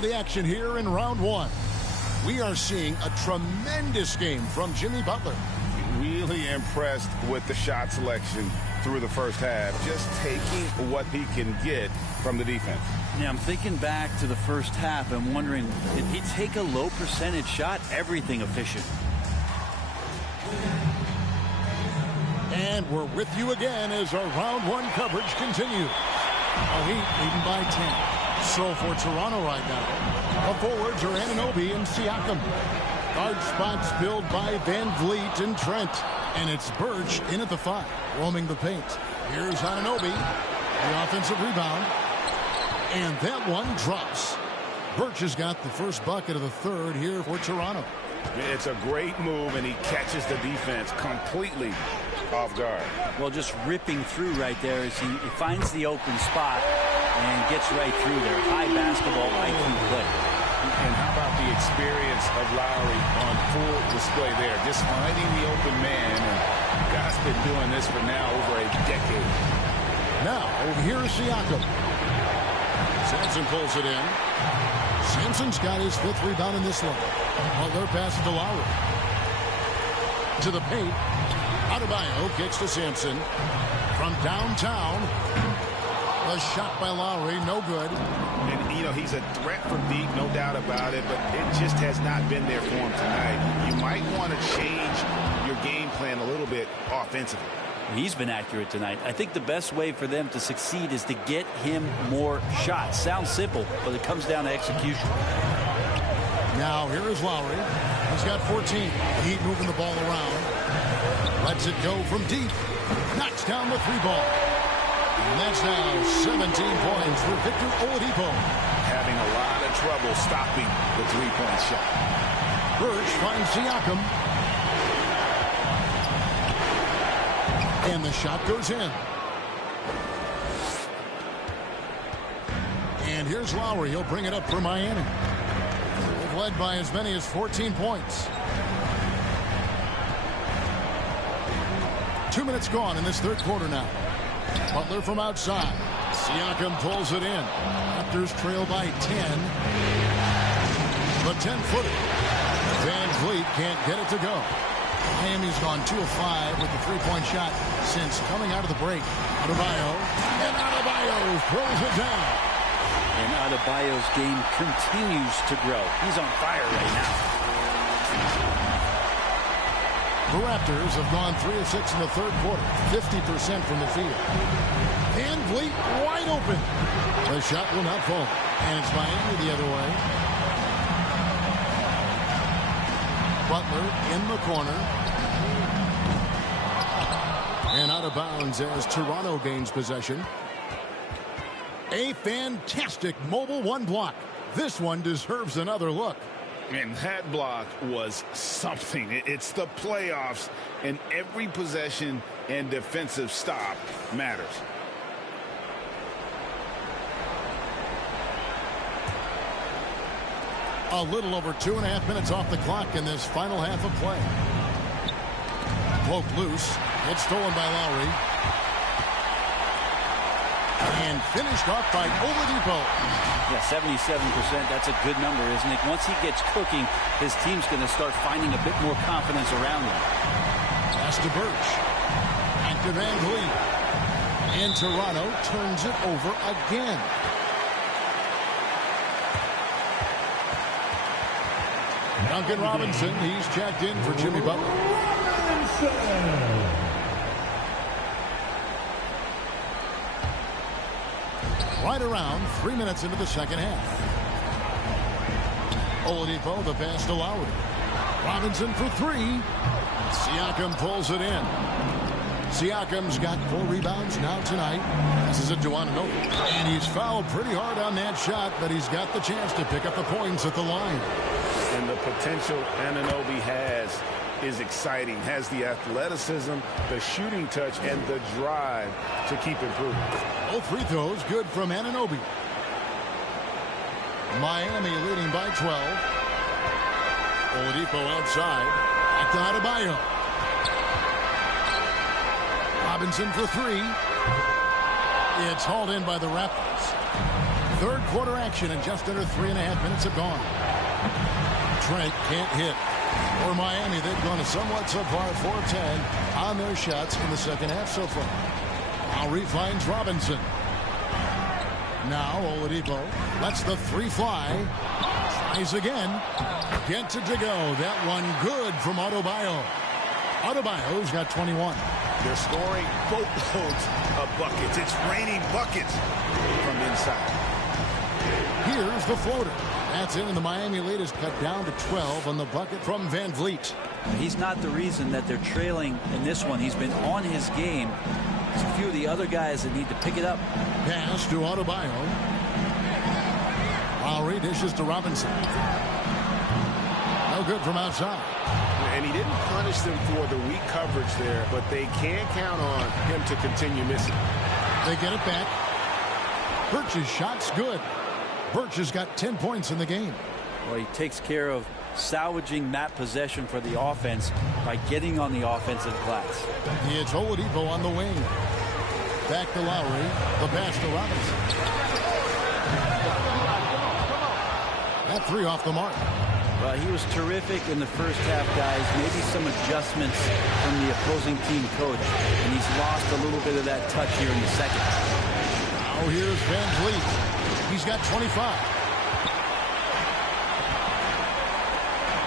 to the action here in round one. We are seeing a tremendous game from Jimmy Butler. Really impressed with the shot selection through the first half, just taking what he can get from the defense. Yeah, I'm thinking back to the first half and wondering, did he take a low percentage shot? Everything efficient. And we're with you again as our round one coverage continues. Heat leading by 10. So for Toronto right now, the forwards are Anunoby and Siakam. Guard spots filled by Van Vliet and Trent. And it's Birch in at the 5, roaming the paint. Here's Anunoby, the offensive rebound. And that one drops. Birch has got the first bucket of the third here for Toronto. It's a great move, and he catches the defense completely off guard. Well, just ripping through right there as he finds the open spot and gets right through there. High basketball IQ play. And how about the experience of Lowry on full display there? Just finding the open man. And God's been doing this for now over a decade. Now, over here is Siakam. Sampson pulls it in. Sampson's got his 5th rebound in this one. Butler passes to Lowry. To the paint. Adebayo kicks to Sampson. From downtown. A shot by Lowry, no good. And, you know, he's a threat from deep, no doubt about it, but it just has not been there for him tonight. You might want to change your game plan a little bit offensively. He's been accurate tonight. I think the best way for them to succeed is to get him more shots. Sounds simple, but it comes down to execution. Now, here is Lowry. He's got 14. Heat moving the ball around. Lets it go from deep. Knocks down the 3-ball. And that's now 17 points for Victor Oladipo. Having a lot of trouble stopping the 3-point shot. Birch finds Siakam. And the shot goes in. And here's Lowry. He'll bring it up for Miami. They've led by as many as 14 points. 2 minutes gone in this third quarter now. Butler from outside. Siakam pulls it in. Raptors trail by 10. The 10-footer. Van Vliet can't get it to go. Miami's gone 2 of 5 with the 3-point shot since coming out of the break. Adebayo. And Adebayo throws it down. And Adebayo's game continues to grow. He's on fire right now. The Raptors have gone 3 of 6 in the third quarter, 50% from the field. Van Vliet wide open. The shot will not fall. And it's Miami the other way. Butler in the corner. And out of bounds as Toronto gains possession. A fantastic mobile 1 block. This one deserves another look. And that block was something. It's the playoffs, and every possession and defensive stop matters. A little over 2.5 minutes off the clock in this final half of play. Poked loose. It's stolen by Lowry. And finished off by Oladipo. Yeah, 77%. That's a good number, isn't it? Once he gets cooking, his team's going to start finding a bit more confidence around him. Pass to Birch. And to Van Vliet. And Toronto turns it over again. Duncan Robinson, he's checked in for Jimmy Butler. Right around 3 minutes into the second half. Oladipo, the pass to Lowry. Robinson for 3. Siakam pulls it in. Siakam's got 4 rebounds now tonight. This is a Anunoby. And he's fouled pretty hard on that shot, but he's got the chance to pick up the points at the line. And the potential Anunoby has is exciting. Has the athleticism, the shooting touch, and the drive to keep improving. Both free throws good from Anunoby. Miami leading by 12. Oladipo outside. Back to Adebayo. Robinson for 3. It's hauled in by the Raptors. Third quarter action, and just under 3.5 minutes have gone. Trent can't hit. For Miami, they've gone somewhat subpar 4-10 on their shots in the second half so far. Lowry finds Robinson. Now Oladipo lets the three fly. Tries again. Gets it to go. That one good from Adebayo. Adebayo's got 21. They're scoring boatloads of buckets. It's raining buckets from inside. Here's the floater. That's in, and the Miami lead is cut down to 12 on the bucket from Van Vliet. He's not the reason that they're trailing in this one. He's been on his game. There's a few of the other guys that need to pick it up. Pass to Adebayo. Lowry dishes to Robinson. No good from outside. And he didn't punish them for the weak coverage there, but they can't count on him to continue missing. They get it back. Birch's shot's good. Birch has got 10 points in the game. Well, he takes care of salvaging that possession for the offense by getting on the offensive glass. It's Oladipo on the wing. Back to Lowry. The pass to Robinson. That three off the mark. Well, he was terrific in the first half, guys. Maybe some adjustments from the opposing team coach, and he's lost a little bit of that touch here in the second. Now here's Van Vliet. He's got 25.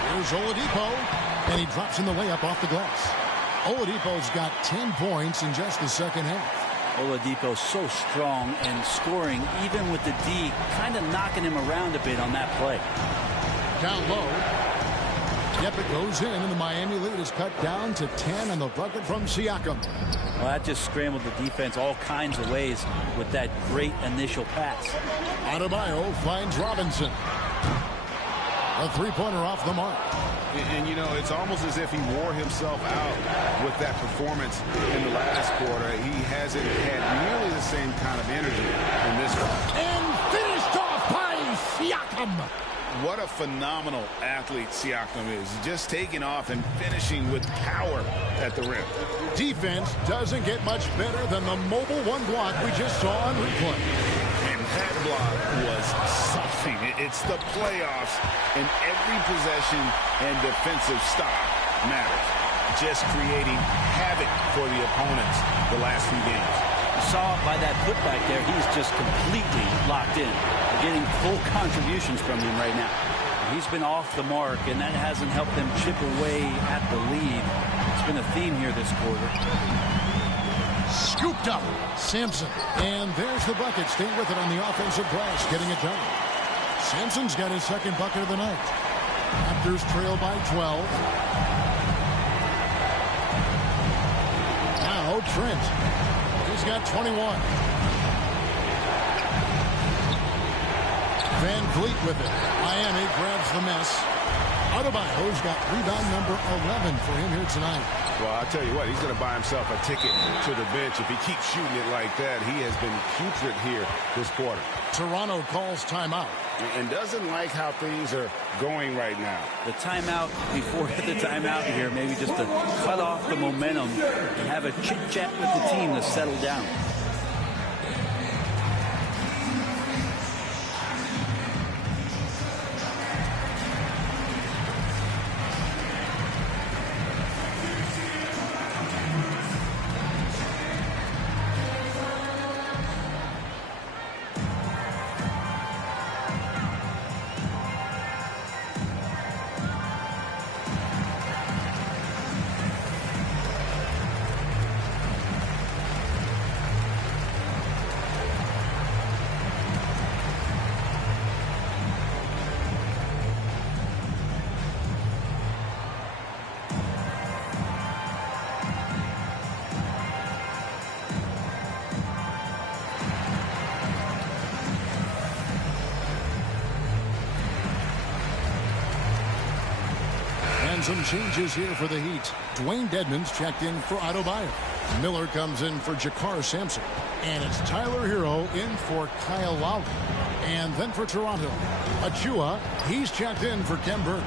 Here's Oladipo, and he drops in the layup off the glass. Oladipo's got 10 points in just the second half. Oladipo so strong and scoring, even with the D, kind of knocking him around a bit on that play. Down low. Yep, it goes in, and the Miami lead is cut down to 10 on the bucket from Siakam. Well, that just scrambled the defense all kinds of ways with that great initial pass. Adebayo finds Robinson. A three-pointer off the mark. And, you know, it's almost as if he wore himself out with that performance in the last quarter. He hasn't had nearly the same kind of energy in this one. And finished off by Siakam. What a phenomenal athlete Siakam is. Just taking off and finishing with power at the rim. Defense doesn't get much better than the mobile one block we just saw on replay. And that block was something. It's the playoffs, and every possession and defensive stop matters. Just creating havoc for the opponents the last few games. You saw by that putback there, he's just completely locked in. We're getting full contributions from him right now. He's been off the mark, and that hasn't helped them chip away at the lead. It's been a theme here this quarter. Scooped up. Sampson. And there's the bucket. Staying with it on the offensive glass, getting it done. Sampson's got his second bucket of the night. Raptors trail by 12. Now Trent. He's got 21. Van Vliet with it. Miami grabs the mess. Adebayo's got rebound number 11 for him here tonight. Well, I'll tell you what, he's going to buy himself a ticket to the bench. If he keeps shooting it like that, he has been putrid here this quarter. Toronto calls timeout. And doesn't like how things are going right now. The timeout before the timeout here, maybe just to cut off the momentum and have a chit-chat with the team to settle down. Some changes here for the Heat. Dwayne Dedmon's checked in for Adebayo. Miller comes in for Jakar Sampson. And it's Tyler Hero in for Kyle Lowry. And then for Toronto, Achua, he's checked in for Kem Birch.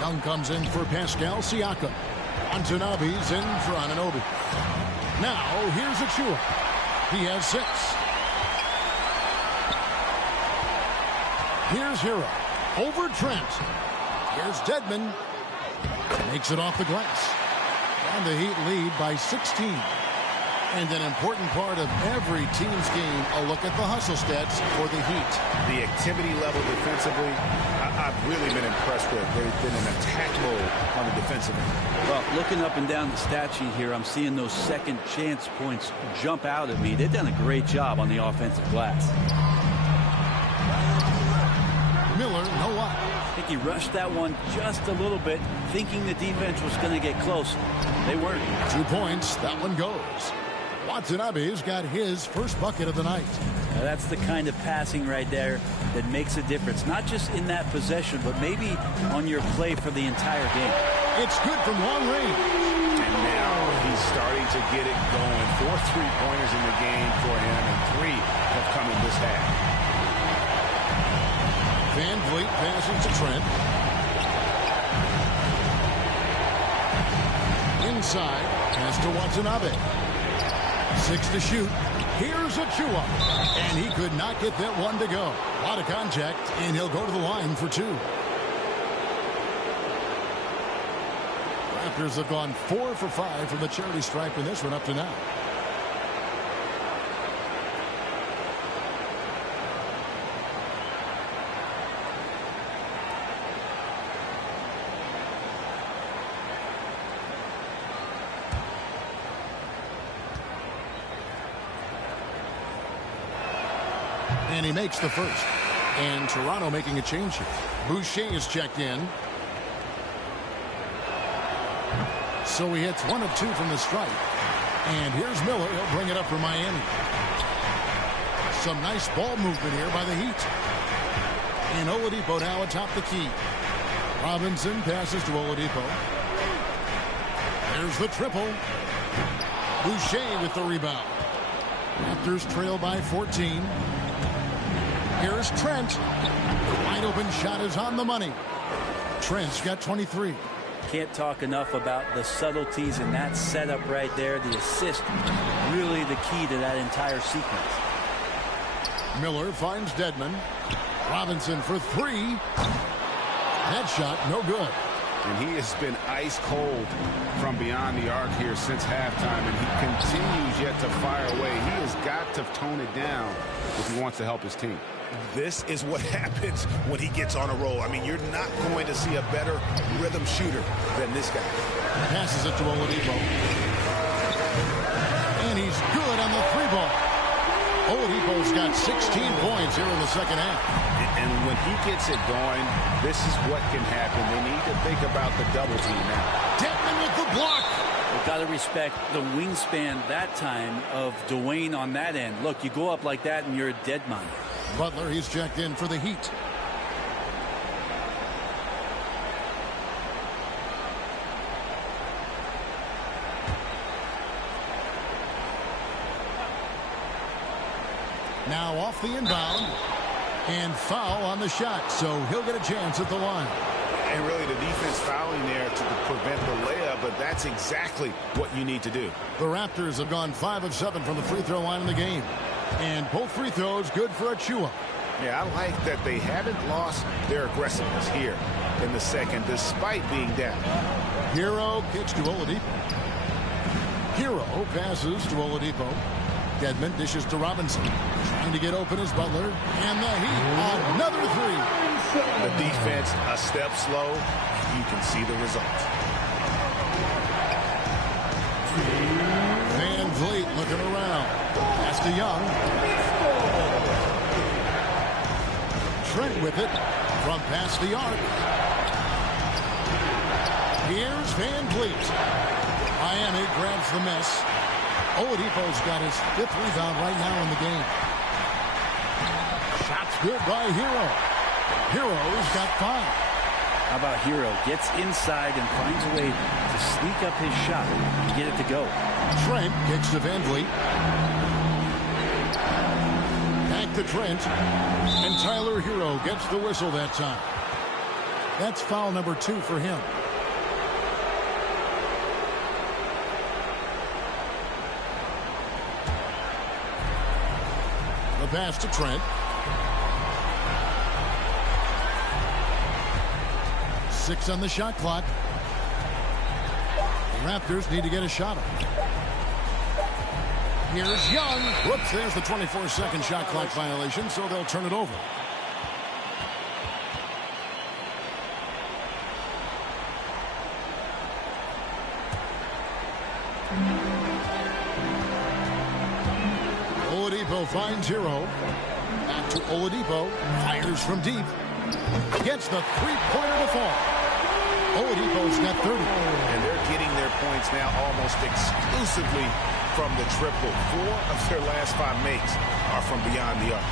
Young comes in for Pascal Siakam. Antetokounmpo's in for Anunoby. Now, here's Achua. He has 6. Here's Hero. Over Trent. Here's Dedmon. Makes it off the glass. And the Heat lead by 16. And an important part of every team's game, a look at the hustle stats for the Heat. The activity level defensively, I've really been impressed with. They've been in attack mode on the defensive end. Well, looking up and down the stat sheet here, I'm seeing those second chance points jump out at me. They've done a great job on the offensive glass. Miller, no what? I think he rushed that one just a little bit, thinking the defense was going to get close. They weren't. 2 points. That one goes. Watanabe's got his first bucket of the night. Now that's the kind of passing right there that makes a difference, not just in that possession, but maybe on your play for the entire game. It's good from long range. And now he's starting to get it going. 4 3-pointers in the game for him, and 3 have come in this half. Van Vliet passes to Trent. Inside, pass to Watanabe. 6 to shoot. Here's Achua. And he could not get that one to go. A lot of contact, and he'll go to the line for 2. Raptors have gone 4 for 5 from the charity stripe in this one up to now. And he makes the first. And Toronto making a change here. Boucher is checked in. So he hits 1 of 2 from the stripe. And here's Miller. He'll bring it up for Miami. Some nice ball movement here by the Heat. And Oladipo now atop the key. Robinson passes to Oladipo. There's the triple. Boucher with the rebound. Raptors trail by 14. Here's Trent. Wide open shot is on the money. Trent's got 23. Can't talk enough about the subtleties in that setup right there. The assist, really the key to that entire sequence. Miller finds Dedmon. Robinson for 3. That shot, no good. And he has been ice cold from beyond the arc here since halftime, and he continues yet to fire away. He has got to tone it down if he wants to help his team. This is what happens when he gets on a roll. I mean, you're not going to see a better rhythm shooter than this guy. Passes it to Oladipo. And he's good on the 3-ball. Oladipo's got 16 points here in the second half. And when he gets it going, this is what can happen. They need to think about the double team now. Dedmon with the block. We've got to respect the wingspan that time of Dwayne on that end. Look, you go up like that and you're a dead man. Butler, he's checked in for the Heat. Now off the inbound. And foul on the shot, so he'll get a chance at the line. And really the defense fouling there to prevent the layup, but that's exactly what you need to do. The Raptors have gone 5 of 7 from the free throw line in the game. And both free throws good for Achua. Yeah, I like that they haven't lost their aggressiveness here in the second, despite being down. Hero kicks to Oladipo. Hero passes to Oladipo. Dedmon dishes to Robinson. Trying to get open is Butler. And the Heat, another 3. The defense a step slow. You can see the result. Van Vliet looking around. Pass to Young. Trent with it from past the arc. Here's Van Vliet. Miami grabs the miss. Oladipo's got his 5th rebound right now in the game. Shots good by Hero. Hero's got 5. How about Hero? Gets inside and finds a way to sneak up his shot and get it to go. Trent kicks to Van Vliet. Back to Trent. And Tyler Hero gets the whistle that time. That's foul number 2 for him. The pass to Trent. 6 on the shot clock. The Raptors need to get a shot up. Here's Young. Whoops, there's the 24-second shot clock violation, so they'll turn it over. Oladipo finds Hero. Back to Oladipo. Fires from deep. Gets the three-pointer to fall. Oladipo's got 30. And they're getting their points now almost exclusively from the triple. 4 of their last 5 makes are from beyond the arc.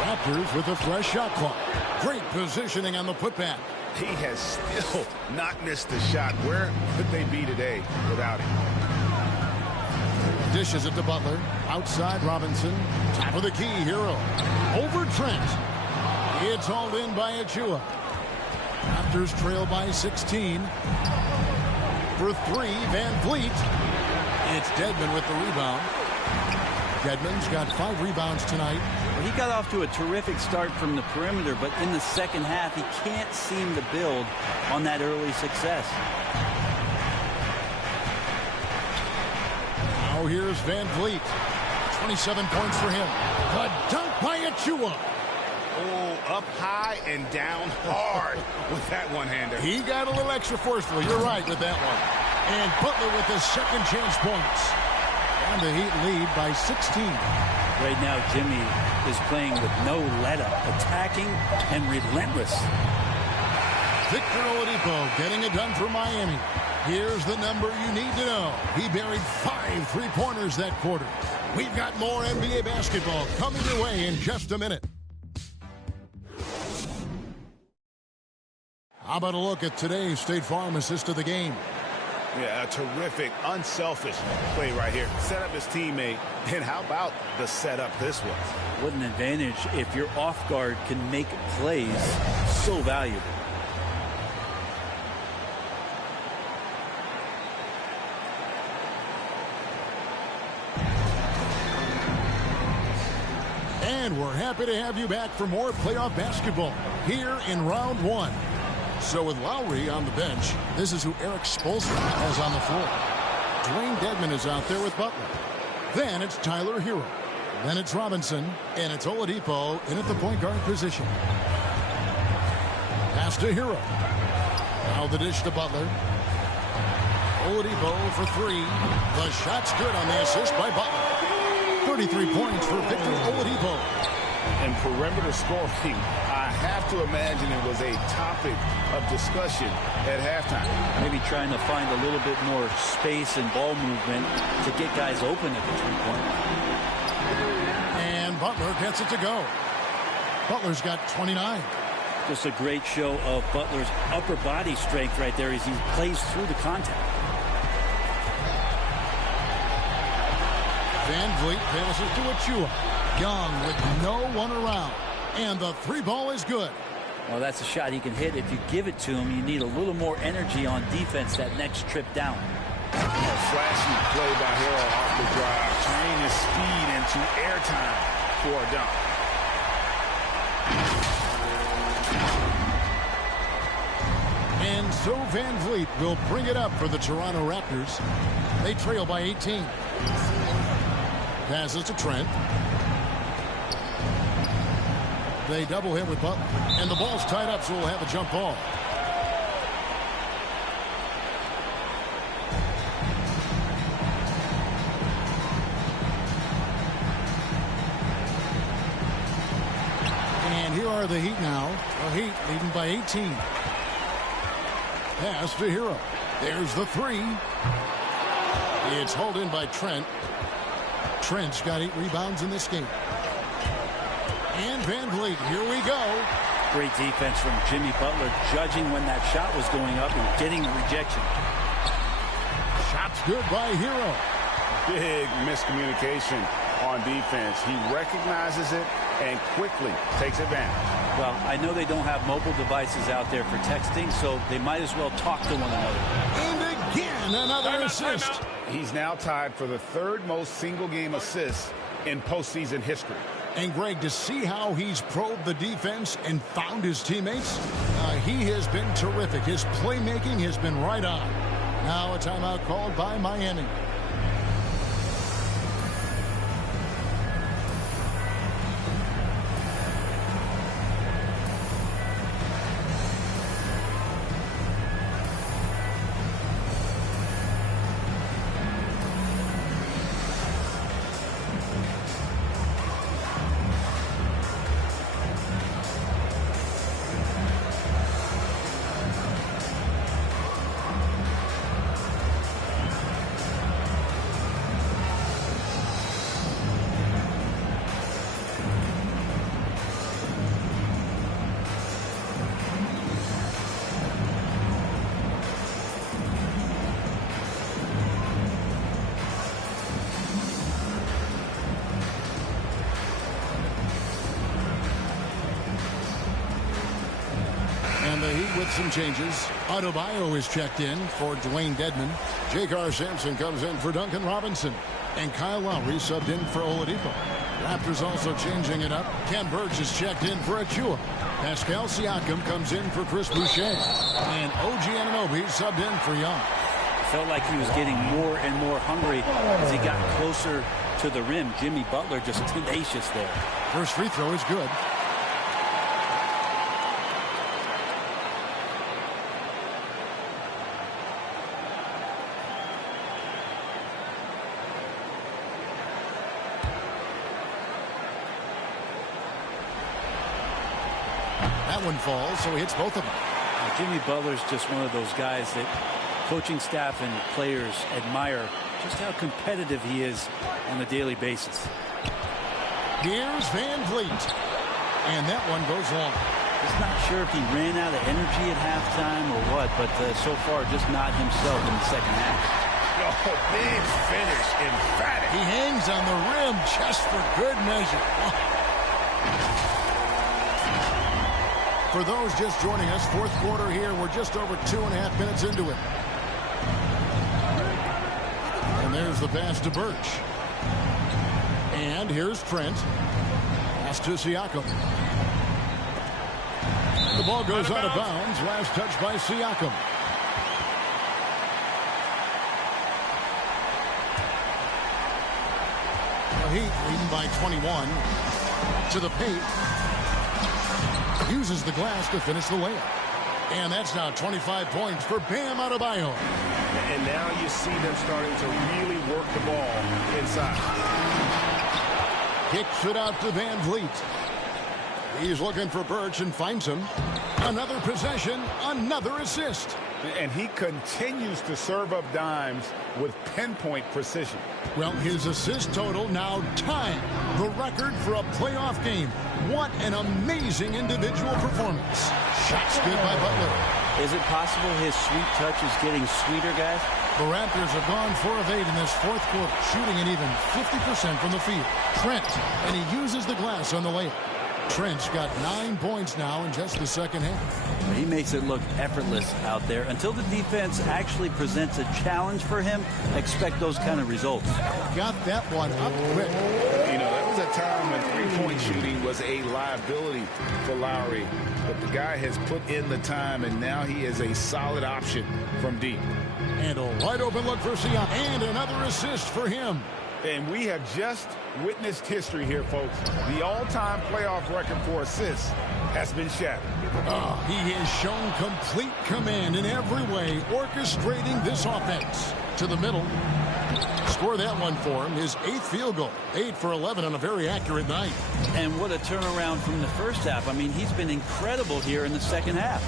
Raptors with a fresh shot clock. Great positioning on the putback. He has still not missed a shot. Where could they be today without him? Dishes it to Butler. Outside Robinson. Top of the key, Hero. Over Trent. It's hauled in by Achua. Raptors trail by 16. For 3, Van Vliet. It's Dedmon with the rebound. Dedmon's got 5 rebounds tonight. Well, he got off to a terrific start from the perimeter, but in the second half, he can't seem to build on that early success. Now here's Van Vliet. 27 points for him. A dunk by Achua. Oh, up high and down hard with that one-hander. He got a little extra forceful. You're right with that one. And Butler with the second chance points. And the Heat lead by 16. Right now, Jimmy is playing with no let-up, attacking and relentless. Victor Oladipo getting it done for Miami. Here's the number you need to know. He buried 5 three-pointers that quarter. We've got more NBA basketball coming your way in just a minute. How about a look at today's State Farm assist of the game? Yeah, a terrific, unselfish play right here. Set up his teammate. And how about the setup this was? What an advantage if your off guard can make plays so valuable. And we're happy to have you back for more playoff basketball here in round 1. So with Lowry on the bench, this is who Eric Spoelstra has on the floor. Dwayne Dedmon is out there with Butler. Then it's Tyler Hero. Then it's Robinson. And it's Oladipo in at the point guard position. Pass to Hero. Now the dish to Butler. Oladipo for 3. The shot's good on the assist by Butler. 33 points for Victor Oladipo. And perimeter scoring, I have to imagine it was a topic of discussion at halftime. Maybe trying to find a little bit more space and ball movement to get guys open at the three-point line. And Butler gets it to go. Butler's got 29. Just a great show of Butler's upper body strength right there as he plays through the contact. Van Vliet passes to Achua. Young with no one around. And the 3 ball is good. Well, that's a shot he can hit. If you give it to him, you need a little more energy on defense that next trip down. A flashy play by Hero off the drive. Turning his speed into airtime for a dunk. And so Van Vliet will bring it up for the Toronto Raptors. They trail by 18. Passes to Trent. They double him with Butler. And the ball's tied up, so we'll have a jump ball. And here are the Heat now. The Heat leading by 18. Pass to Hero. There's the 3. It's hauled in by Trent. Trent's got 8 rebounds in this game. And Van Vliet, here we go. Great defense from Jimmy Butler, judging when that shot was going up and getting the rejection. Shot's good by Hero. Big miscommunication on defense. He recognizes it and quickly takes advantage. Well, I know they don't have mobile devices out there for texting, so they might as well talk to one another. And again, another assist. He's now tied for the 3rd most single-game assists in postseason history. And, Greg, to see how he's probed the defense and found his teammates, he has been terrific. His playmaking has been right on. Now a timeout called by Miami. With some changes, Adebayo is checked in for Dwayne Dedmon. J.K. Sampson comes in for Duncan Robinson. And Kyle Lowry subbed in for Oladipo. Raptors also changing it up. Ken Burch is checked in for Achua. Pascal Siakam comes in for Chris Boucher. And OG Anunoby subbed in for Young. Felt like he was getting more and more hungry as he got closer to the rim. Jimmy Butler just tenacious there. First free throw is good. One falls, so he hits both of them. Jimmy Butler's just one of those guys that coaching staff and players admire just how competitive he is on a daily basis. Here's Van Vliet, and that one goes long. Just not sure if he ran out of energy at halftime or what, but so far just not himself in the second half. Oh, big finish, emphatic. He hangs on the rim just for good measure. For those just joining us, fourth quarter here. We're just over 2.5 minutes into it. And there's the pass to Burch. And here's Trent. Pass to Siakam. The ball goes out of bounds. Last touch by Siakam. The Heat leading by 21. To the paint. Uses the glass to finish the layup. And that's now 25 points for Bam Adebayo. And now you see them starting to really work the ball inside. Kicks it out to Van Vliet. He's looking for Burch and finds him. Another possession, another assist. And he continues to serve up dimes with pinpoint precision. Well, his assist total now tied the record for a playoff game. What an amazing individual performance. Shots good by Butler. Is it possible his sweet touch is getting sweeter, guys? The Raptors have gone 4 of 8 in this fourth quarter, shooting an even 50% from the field. Trent, and he uses the glass on the layup. Trent's got 9 points now in just the second half. He makes it look effortless out there. Until the defense actually presents a challenge for him, expect those kind of results. Got that one up quick. You know, there was a time when three-point shooting was a liability for Lowry. But the guy has put in the time, and now he is a solid option from deep. And a wide open look for Siakam. And another assist for him. And we have just witnessed history here, folks. The all-time playoff record for assists has been shattered. He has shown complete command in every way, orchestrating this offense. To the middle. Score that one for him. His 8th field goal. 8 for 11 on a very accurate night. And what a turnaround from the first half. I mean, he's been incredible here in the second half.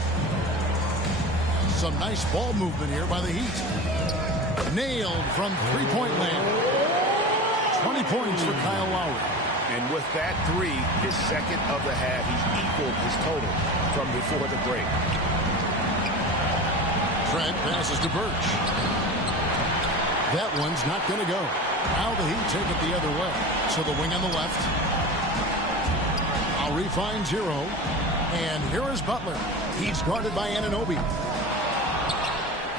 Some nice ball movement here by the Heat. Nailed from three-point land. 20 points for Kyle Lowry. And with that three, his second of the half, he's equaled his total from before the break. Trent passes to Burch. That one's not going to go. Now the Heat take it the other way. So the wing on the left. Lowry finds Hero. And here is Butler. He's guarded by Anunoby.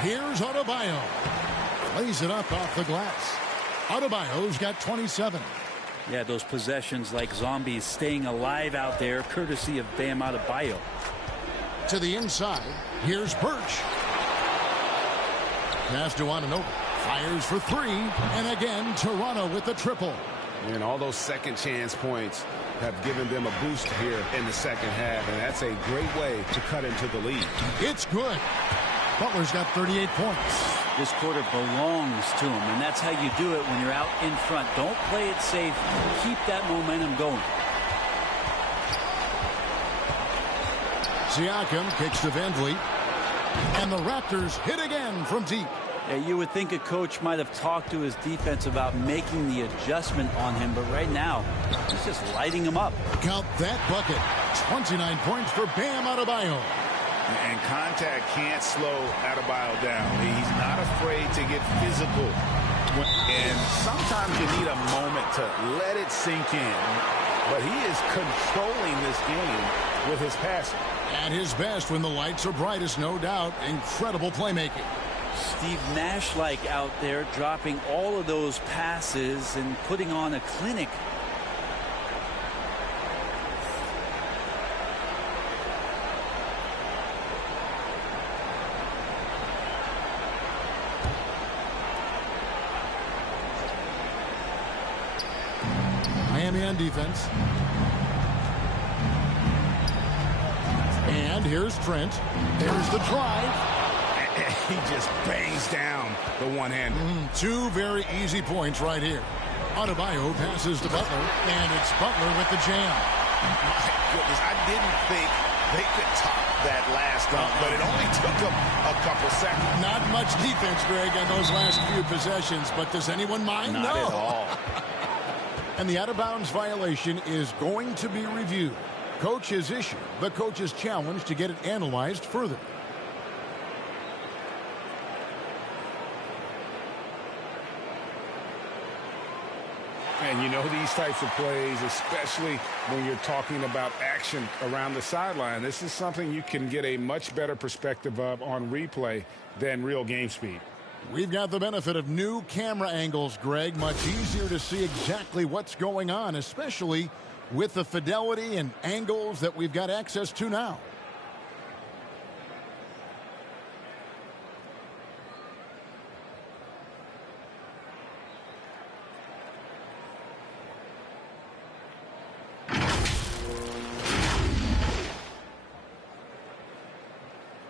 Here's Adebayo. Lays it up off the glass. Adebayo's got 27. Yeah, those possessions like zombies staying alive out there, courtesy of Bam Adebayo. To the inside. Here's Birch. Pass to Ananobi. Fires for three. And again, Toronto with the triple. And all those second chance points have given them a boost here in the second half. And that's a great way to cut into the lead. It's good. Butler's got 38 points. This quarter belongs to him, and that's how you do it when you're out in front. Don't play it safe. Keep that momentum going. Siakam kicks to Van Vliet. And the Raptors hit again from deep. Yeah, you would think a coach might have talked to his defense about making the adjustment on him, but right now, he's just lighting him up. Count that bucket. 29 points for Bam Adebayo. And contact can't slow Adebayo down. He's not afraid to get physical. And sometimes you need a moment to let it sink in. But he is controlling this game with his passing. At his best when the lights are brightest, no doubt. Incredible playmaking. Steve Nash-like out there, dropping all of those passes and putting on a clinic. Miami on defense. And here's Trent. There's the drive. He just bangs down the one-hander. Two very easy points right here. Adebayo passes to Butler, and it's Butler with the jam. My goodness, I didn't think they could top that last dunk, but it only took them a couple seconds. Not much defense, Greg, on those last few possessions, but does anyone mind? Not at all. And the out-of-bounds violation is going to be reviewed. Coach has issued the coach's challenge to get it analyzed further. And you know these types of plays, especially when you're talking about action around the sideline, this is something you can get a much better perspective of on replay than real game speed. We've got the benefit of new camera angles, Greg. Much easier to see exactly what's going on, especially with the fidelity and angles that we've got access to now.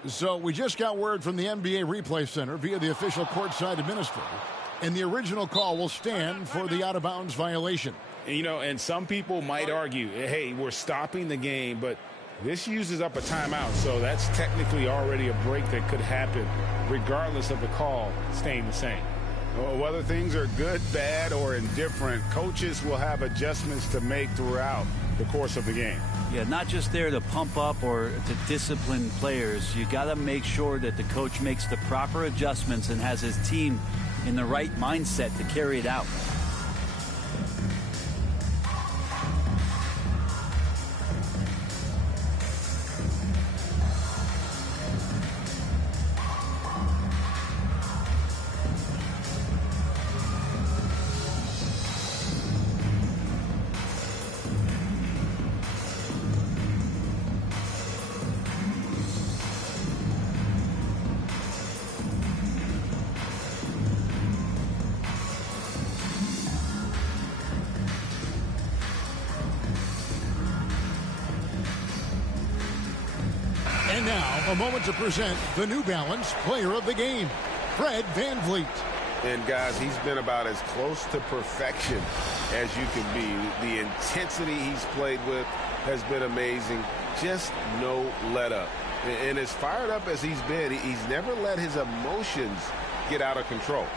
So we just got word from the NBA Replay Center via the official courtside administrator, and the original call will stand for the out-of-bounds violation. You know, and some people might argue, hey, we're stopping the game, but this uses up a timeout, so that's technically already a break that could happen regardless of the call staying the same. Whether things are good, bad, or indifferent, coaches will have adjustments to make throughout the course of the game. Yeah, not just there to pump up or to discipline players. You got to make sure that the coach makes the proper adjustments and has his team in the right mindset to carry it out. And now, a moment to present the New Balance Player of the Game, Fred VanVleet. And, guys, he's been about as close to perfection as you can be. The intensity he's played with has been amazing. Just no let-up. And as fired up as he's been, he's never let his emotions get out of control.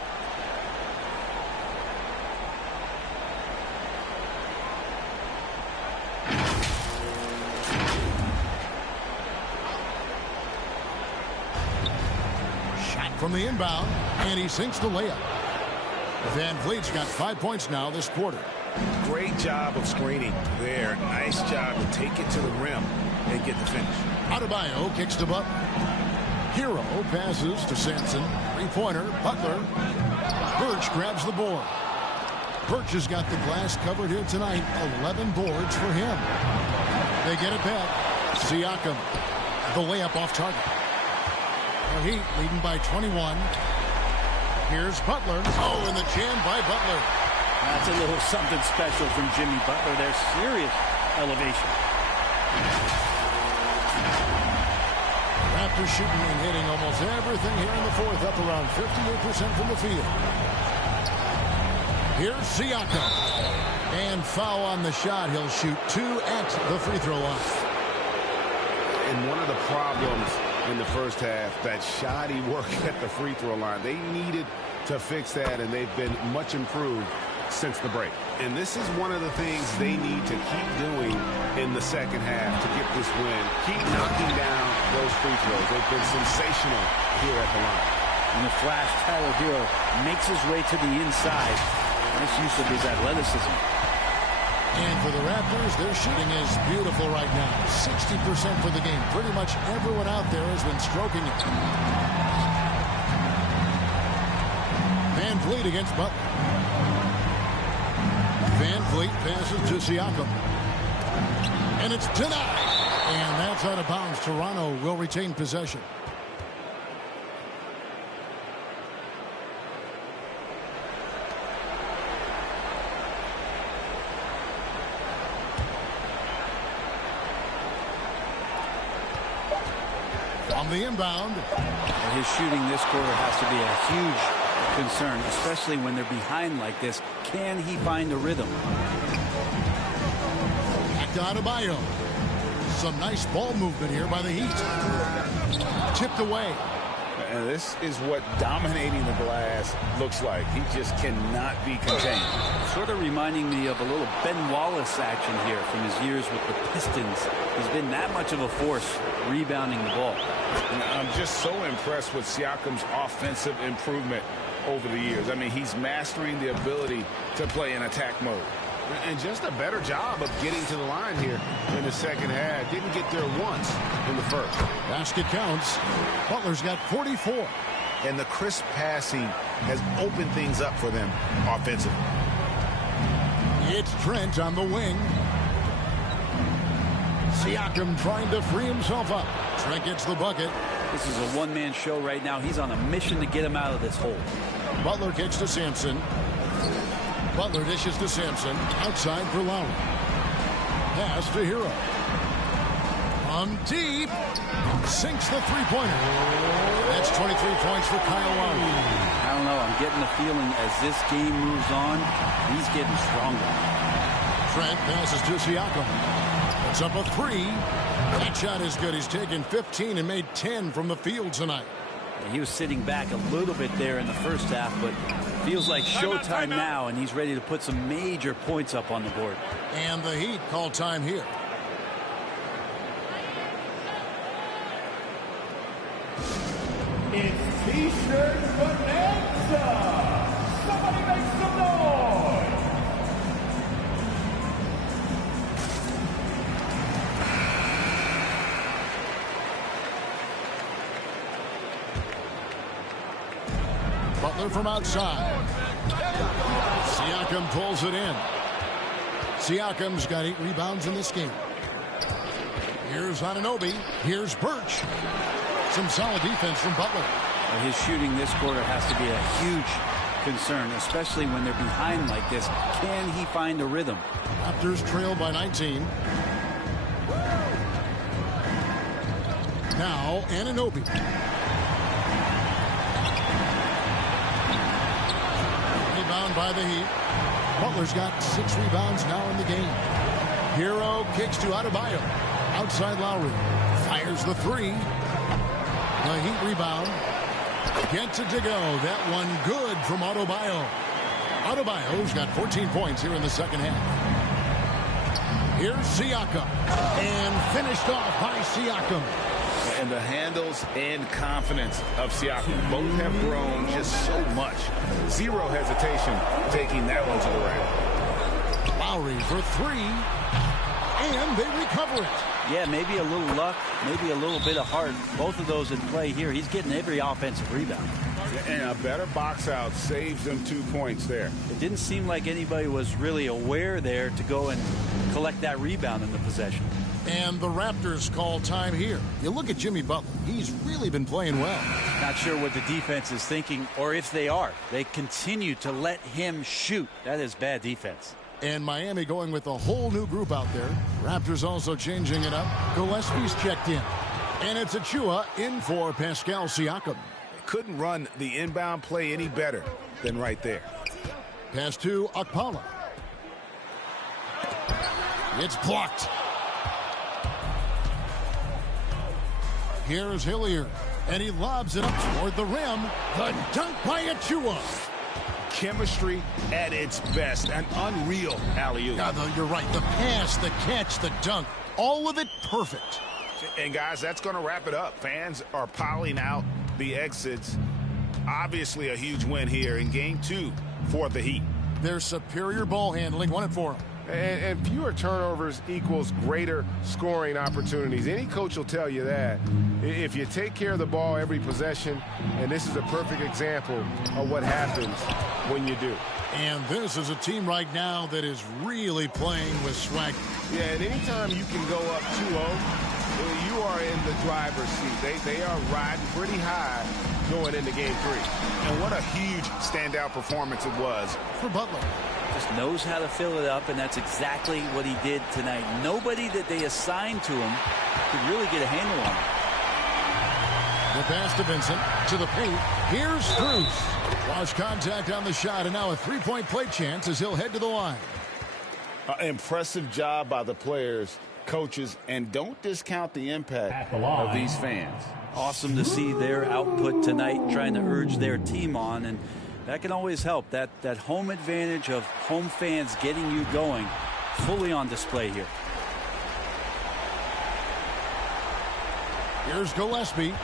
From the inbound, and he sinks the layup. VanVleet's got 5 points now this quarter. Great job of screening there. Nice job to take it to the rim and get the finish. Adebayo kicks to Butler. Hero passes to Sampson. Three-pointer, Butler. Birch grabs the board. Birch has got the glass covered here tonight. 11 boards for him. They get it back. Siakam. The layup off target. The Heat leading by 21. Here's Butler. Oh, and the jam by Butler. That's a little something special from Jimmy Butler. There's serious elevation. Raptors shooting and hitting almost everything here in the fourth, up around 58% from the field. Here's Siakam. And foul on the shot. He'll shoot 2 at the free throw line. And one of the problems in the first half, that shoddy work at the free throw line. They needed to fix that, and they've been much improved since the break. And this is one of the things they need to keep doing in the second half to get this win. Keep knocking down those free throws. They've been sensational here at the line. And the flash Tyler Hero makes his way to the inside. Nice use of his athleticism. And for the Raptors, their shooting is beautiful right now. 60% for the game. Pretty much everyone out there has been stroking it. Van Vliet against Butler. Van Vliet passes to Siakam. And it's denied. And that's out of bounds. Toronto will retain possession. On the inbound. His shooting this quarter has to be a huge concern, especially when they're behind like this. Can he find a rhythm? Back to Adebayo. Some nice ball movement here by the Heat. Tipped away. And this is what dominating the glass looks like. He just cannot be contained. Sort of reminding me of a little Ben Wallace action here from his years with the Pistons. He's been that much of a force rebounding the ball. And I'm just so impressed with Siakam's offensive improvement over the years. I mean, he's mastering the ability to play in attack mode. And just a better job of getting to the line here in the second half. Didn't get there once in the first. Basket counts. Butler's got 44. And the crisp passing has opened things up for them offensively. It's Trent on the wing. Siakam trying to free himself up. Trent gets the bucket. This is a one-man show right now. He's on a mission to get him out of this hole. Butler kicks to Sampson. Butler dishes to Sampson. Outside for Lowry. Pass to Hero. From deep. Sinks the three-pointer. That's 23 points for Kyle Lowry. I don't know. I'm getting the feeling as this game moves on, he's getting stronger. Trent passes to Siakam. It's up a 3. That shot is good. He's taken 15 and made 10 from the field tonight. He was sitting back a little bit there in the first half, but feels like showtime now, and he's ready to put some major points up on the board. And the Heat call time here. It's T-shirt bonanza! Somebody make some noise! Butler from outside. Siakam pulls it in. Siakam's got 8 rebounds in this game. Here's Anunoby. Here's Birch. Some solid defense from Butler. His shooting this quarter has to be a huge concern, especially when they're behind like this. Can he find a rhythm? Raptors trail by 19. Now Anunoby. Rebound by the Heat. Butler's got 6 rebounds now in the game. Hero kicks to Adebayo. Outside Lowry. Fires the 3. The Heat rebound. Gets it to go. That one good from Adebayo. Adebayo's got 14 points here in the second half. Here's Siakam. And finished off by Siakam. And the handles and confidence of Siakam both have grown just so much. Zero hesitation taking that one to the rack. Lowry for 3. And they recover it. Yeah, maybe a little luck, maybe a little bit of heart. Both of those in play here. He's getting every offensive rebound. And a better box out saves them 2 points there. It didn't seem like anybody was really aware there to go and collect that rebound in the possession. And the Raptors call time here. You look at Jimmy Butler. He's really been playing well. Not sure what the defense is thinking, or if they are. They continue to let him shoot. That is bad defense. And Miami going with a whole new group out there. Raptors also changing it up. Gillespie's checked in. And it's Achua in for Pascal Siakam. Couldn't run the inbound play any better than right there. Pass to Okpala. It's blocked. Here's Hilliard, and he lobs it up toward the rim. The dunk by Achua. Chemistry at its best. An unreal alley-oop. Yeah, you're right. The pass, the catch, the dunk, all of it perfect. And, guys, that's going to wrap it up. Fans are piling out the exits. Obviously a huge win here in Game 2 for the Heat. Their superior ball handling won it for them. And fewer turnovers equals greater scoring opportunities. Any coach will tell you that. If you take care of the ball every possession, and this is a perfect example of what happens when you do. And this is a team right now that is really playing with swag. Yeah, and anytime you can go up 2-0, you are in the driver's seat. They are riding pretty high going into Game 3. And what a huge standout performance it was for Butler. Just knows how to fill it up, and that's exactly what he did tonight. Nobody that they assigned to him could really get a handle on him. The pass to Vincent, to the paint. Here's Strus. Lost contact on the shot, and now a three-point play chance as he'll head to the line. Impressive job by the players, coaches, and don't discount the impact of these fans. Awesome to see their output tonight, trying to urge their team on, and that can always help. That home advantage of home fans getting you going fully on display here. Here's Gillespie.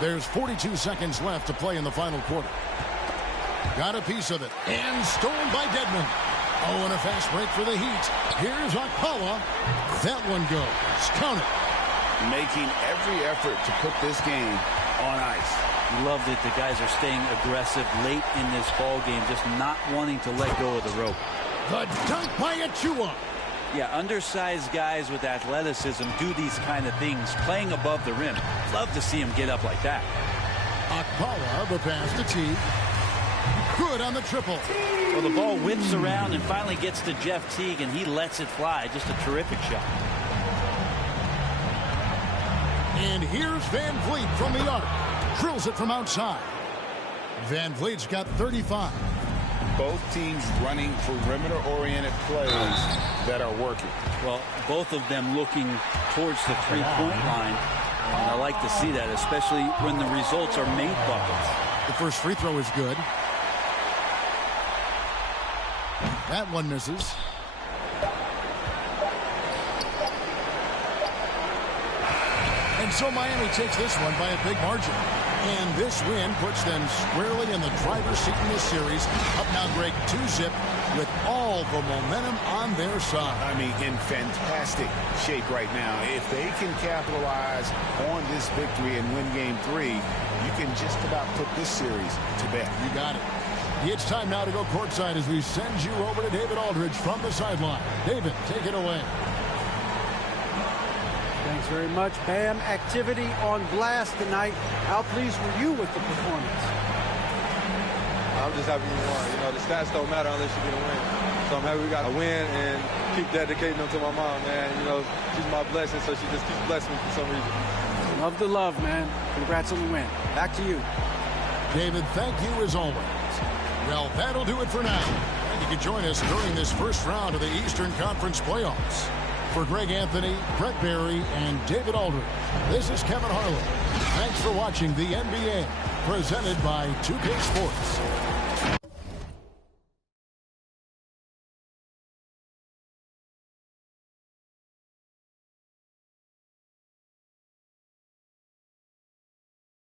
There's 42 seconds left to play in the final quarter. Got a piece of it. And stolen by Dedmon. Oh, and a fast break for the Heat. Here's Okpala. That one goes. Count it. Making every effort to put this game on ice. Love that the guys are staying aggressive late in this ball game, just not wanting to let go of the rope. The dunk by Achua. Yeah, undersized guys with athleticism do these kind of things, playing above the rim. Love to see him get up like that. Okpala, the pass to T. Good on the triple. Well, the ball whips around and finally gets to Jeff Teague, and he lets it fly. Just a terrific shot. And here's Van Vliet from the arc. Drills it from outside. Van Vliet's got 35. Both teams running perimeter-oriented plays that are working. Well, both of them looking towards the three-point line. And I like to see that, especially when the results are made buckets. The first free throw is good. That one misses. And so Miami takes this one by a big margin. And this win puts them squarely in the driver's seat in this series. Up now, Greg, 2-zip with all the momentum on their side. I mean, in fantastic shape right now. If they can capitalize on this victory and win Game 3, you can just about put this series to bed. You got it. It's time now to go courtside as we send you over to David Aldridge from the sideline. David, take it away. Thanks very much, Bam. Activity on blast tonight. How pleased were you with the performance? I'm just happy we won. You know, the stats don't matter unless you get a win. So I'm happy we got a win and keep dedicating them to my mom, man. You know, she's my blessing, so she just keeps blessing me for some reason. Love the love, man. Congrats on the win. Back to you. David, thank you as always. Well, that'll do it for now. And you can join us during this first round of the Eastern Conference playoffs. For Greg Anthony, Brett Barry, and David Aldridge, this is Kevin Harlan. Thanks for watching the NBA, presented by 2K Sports.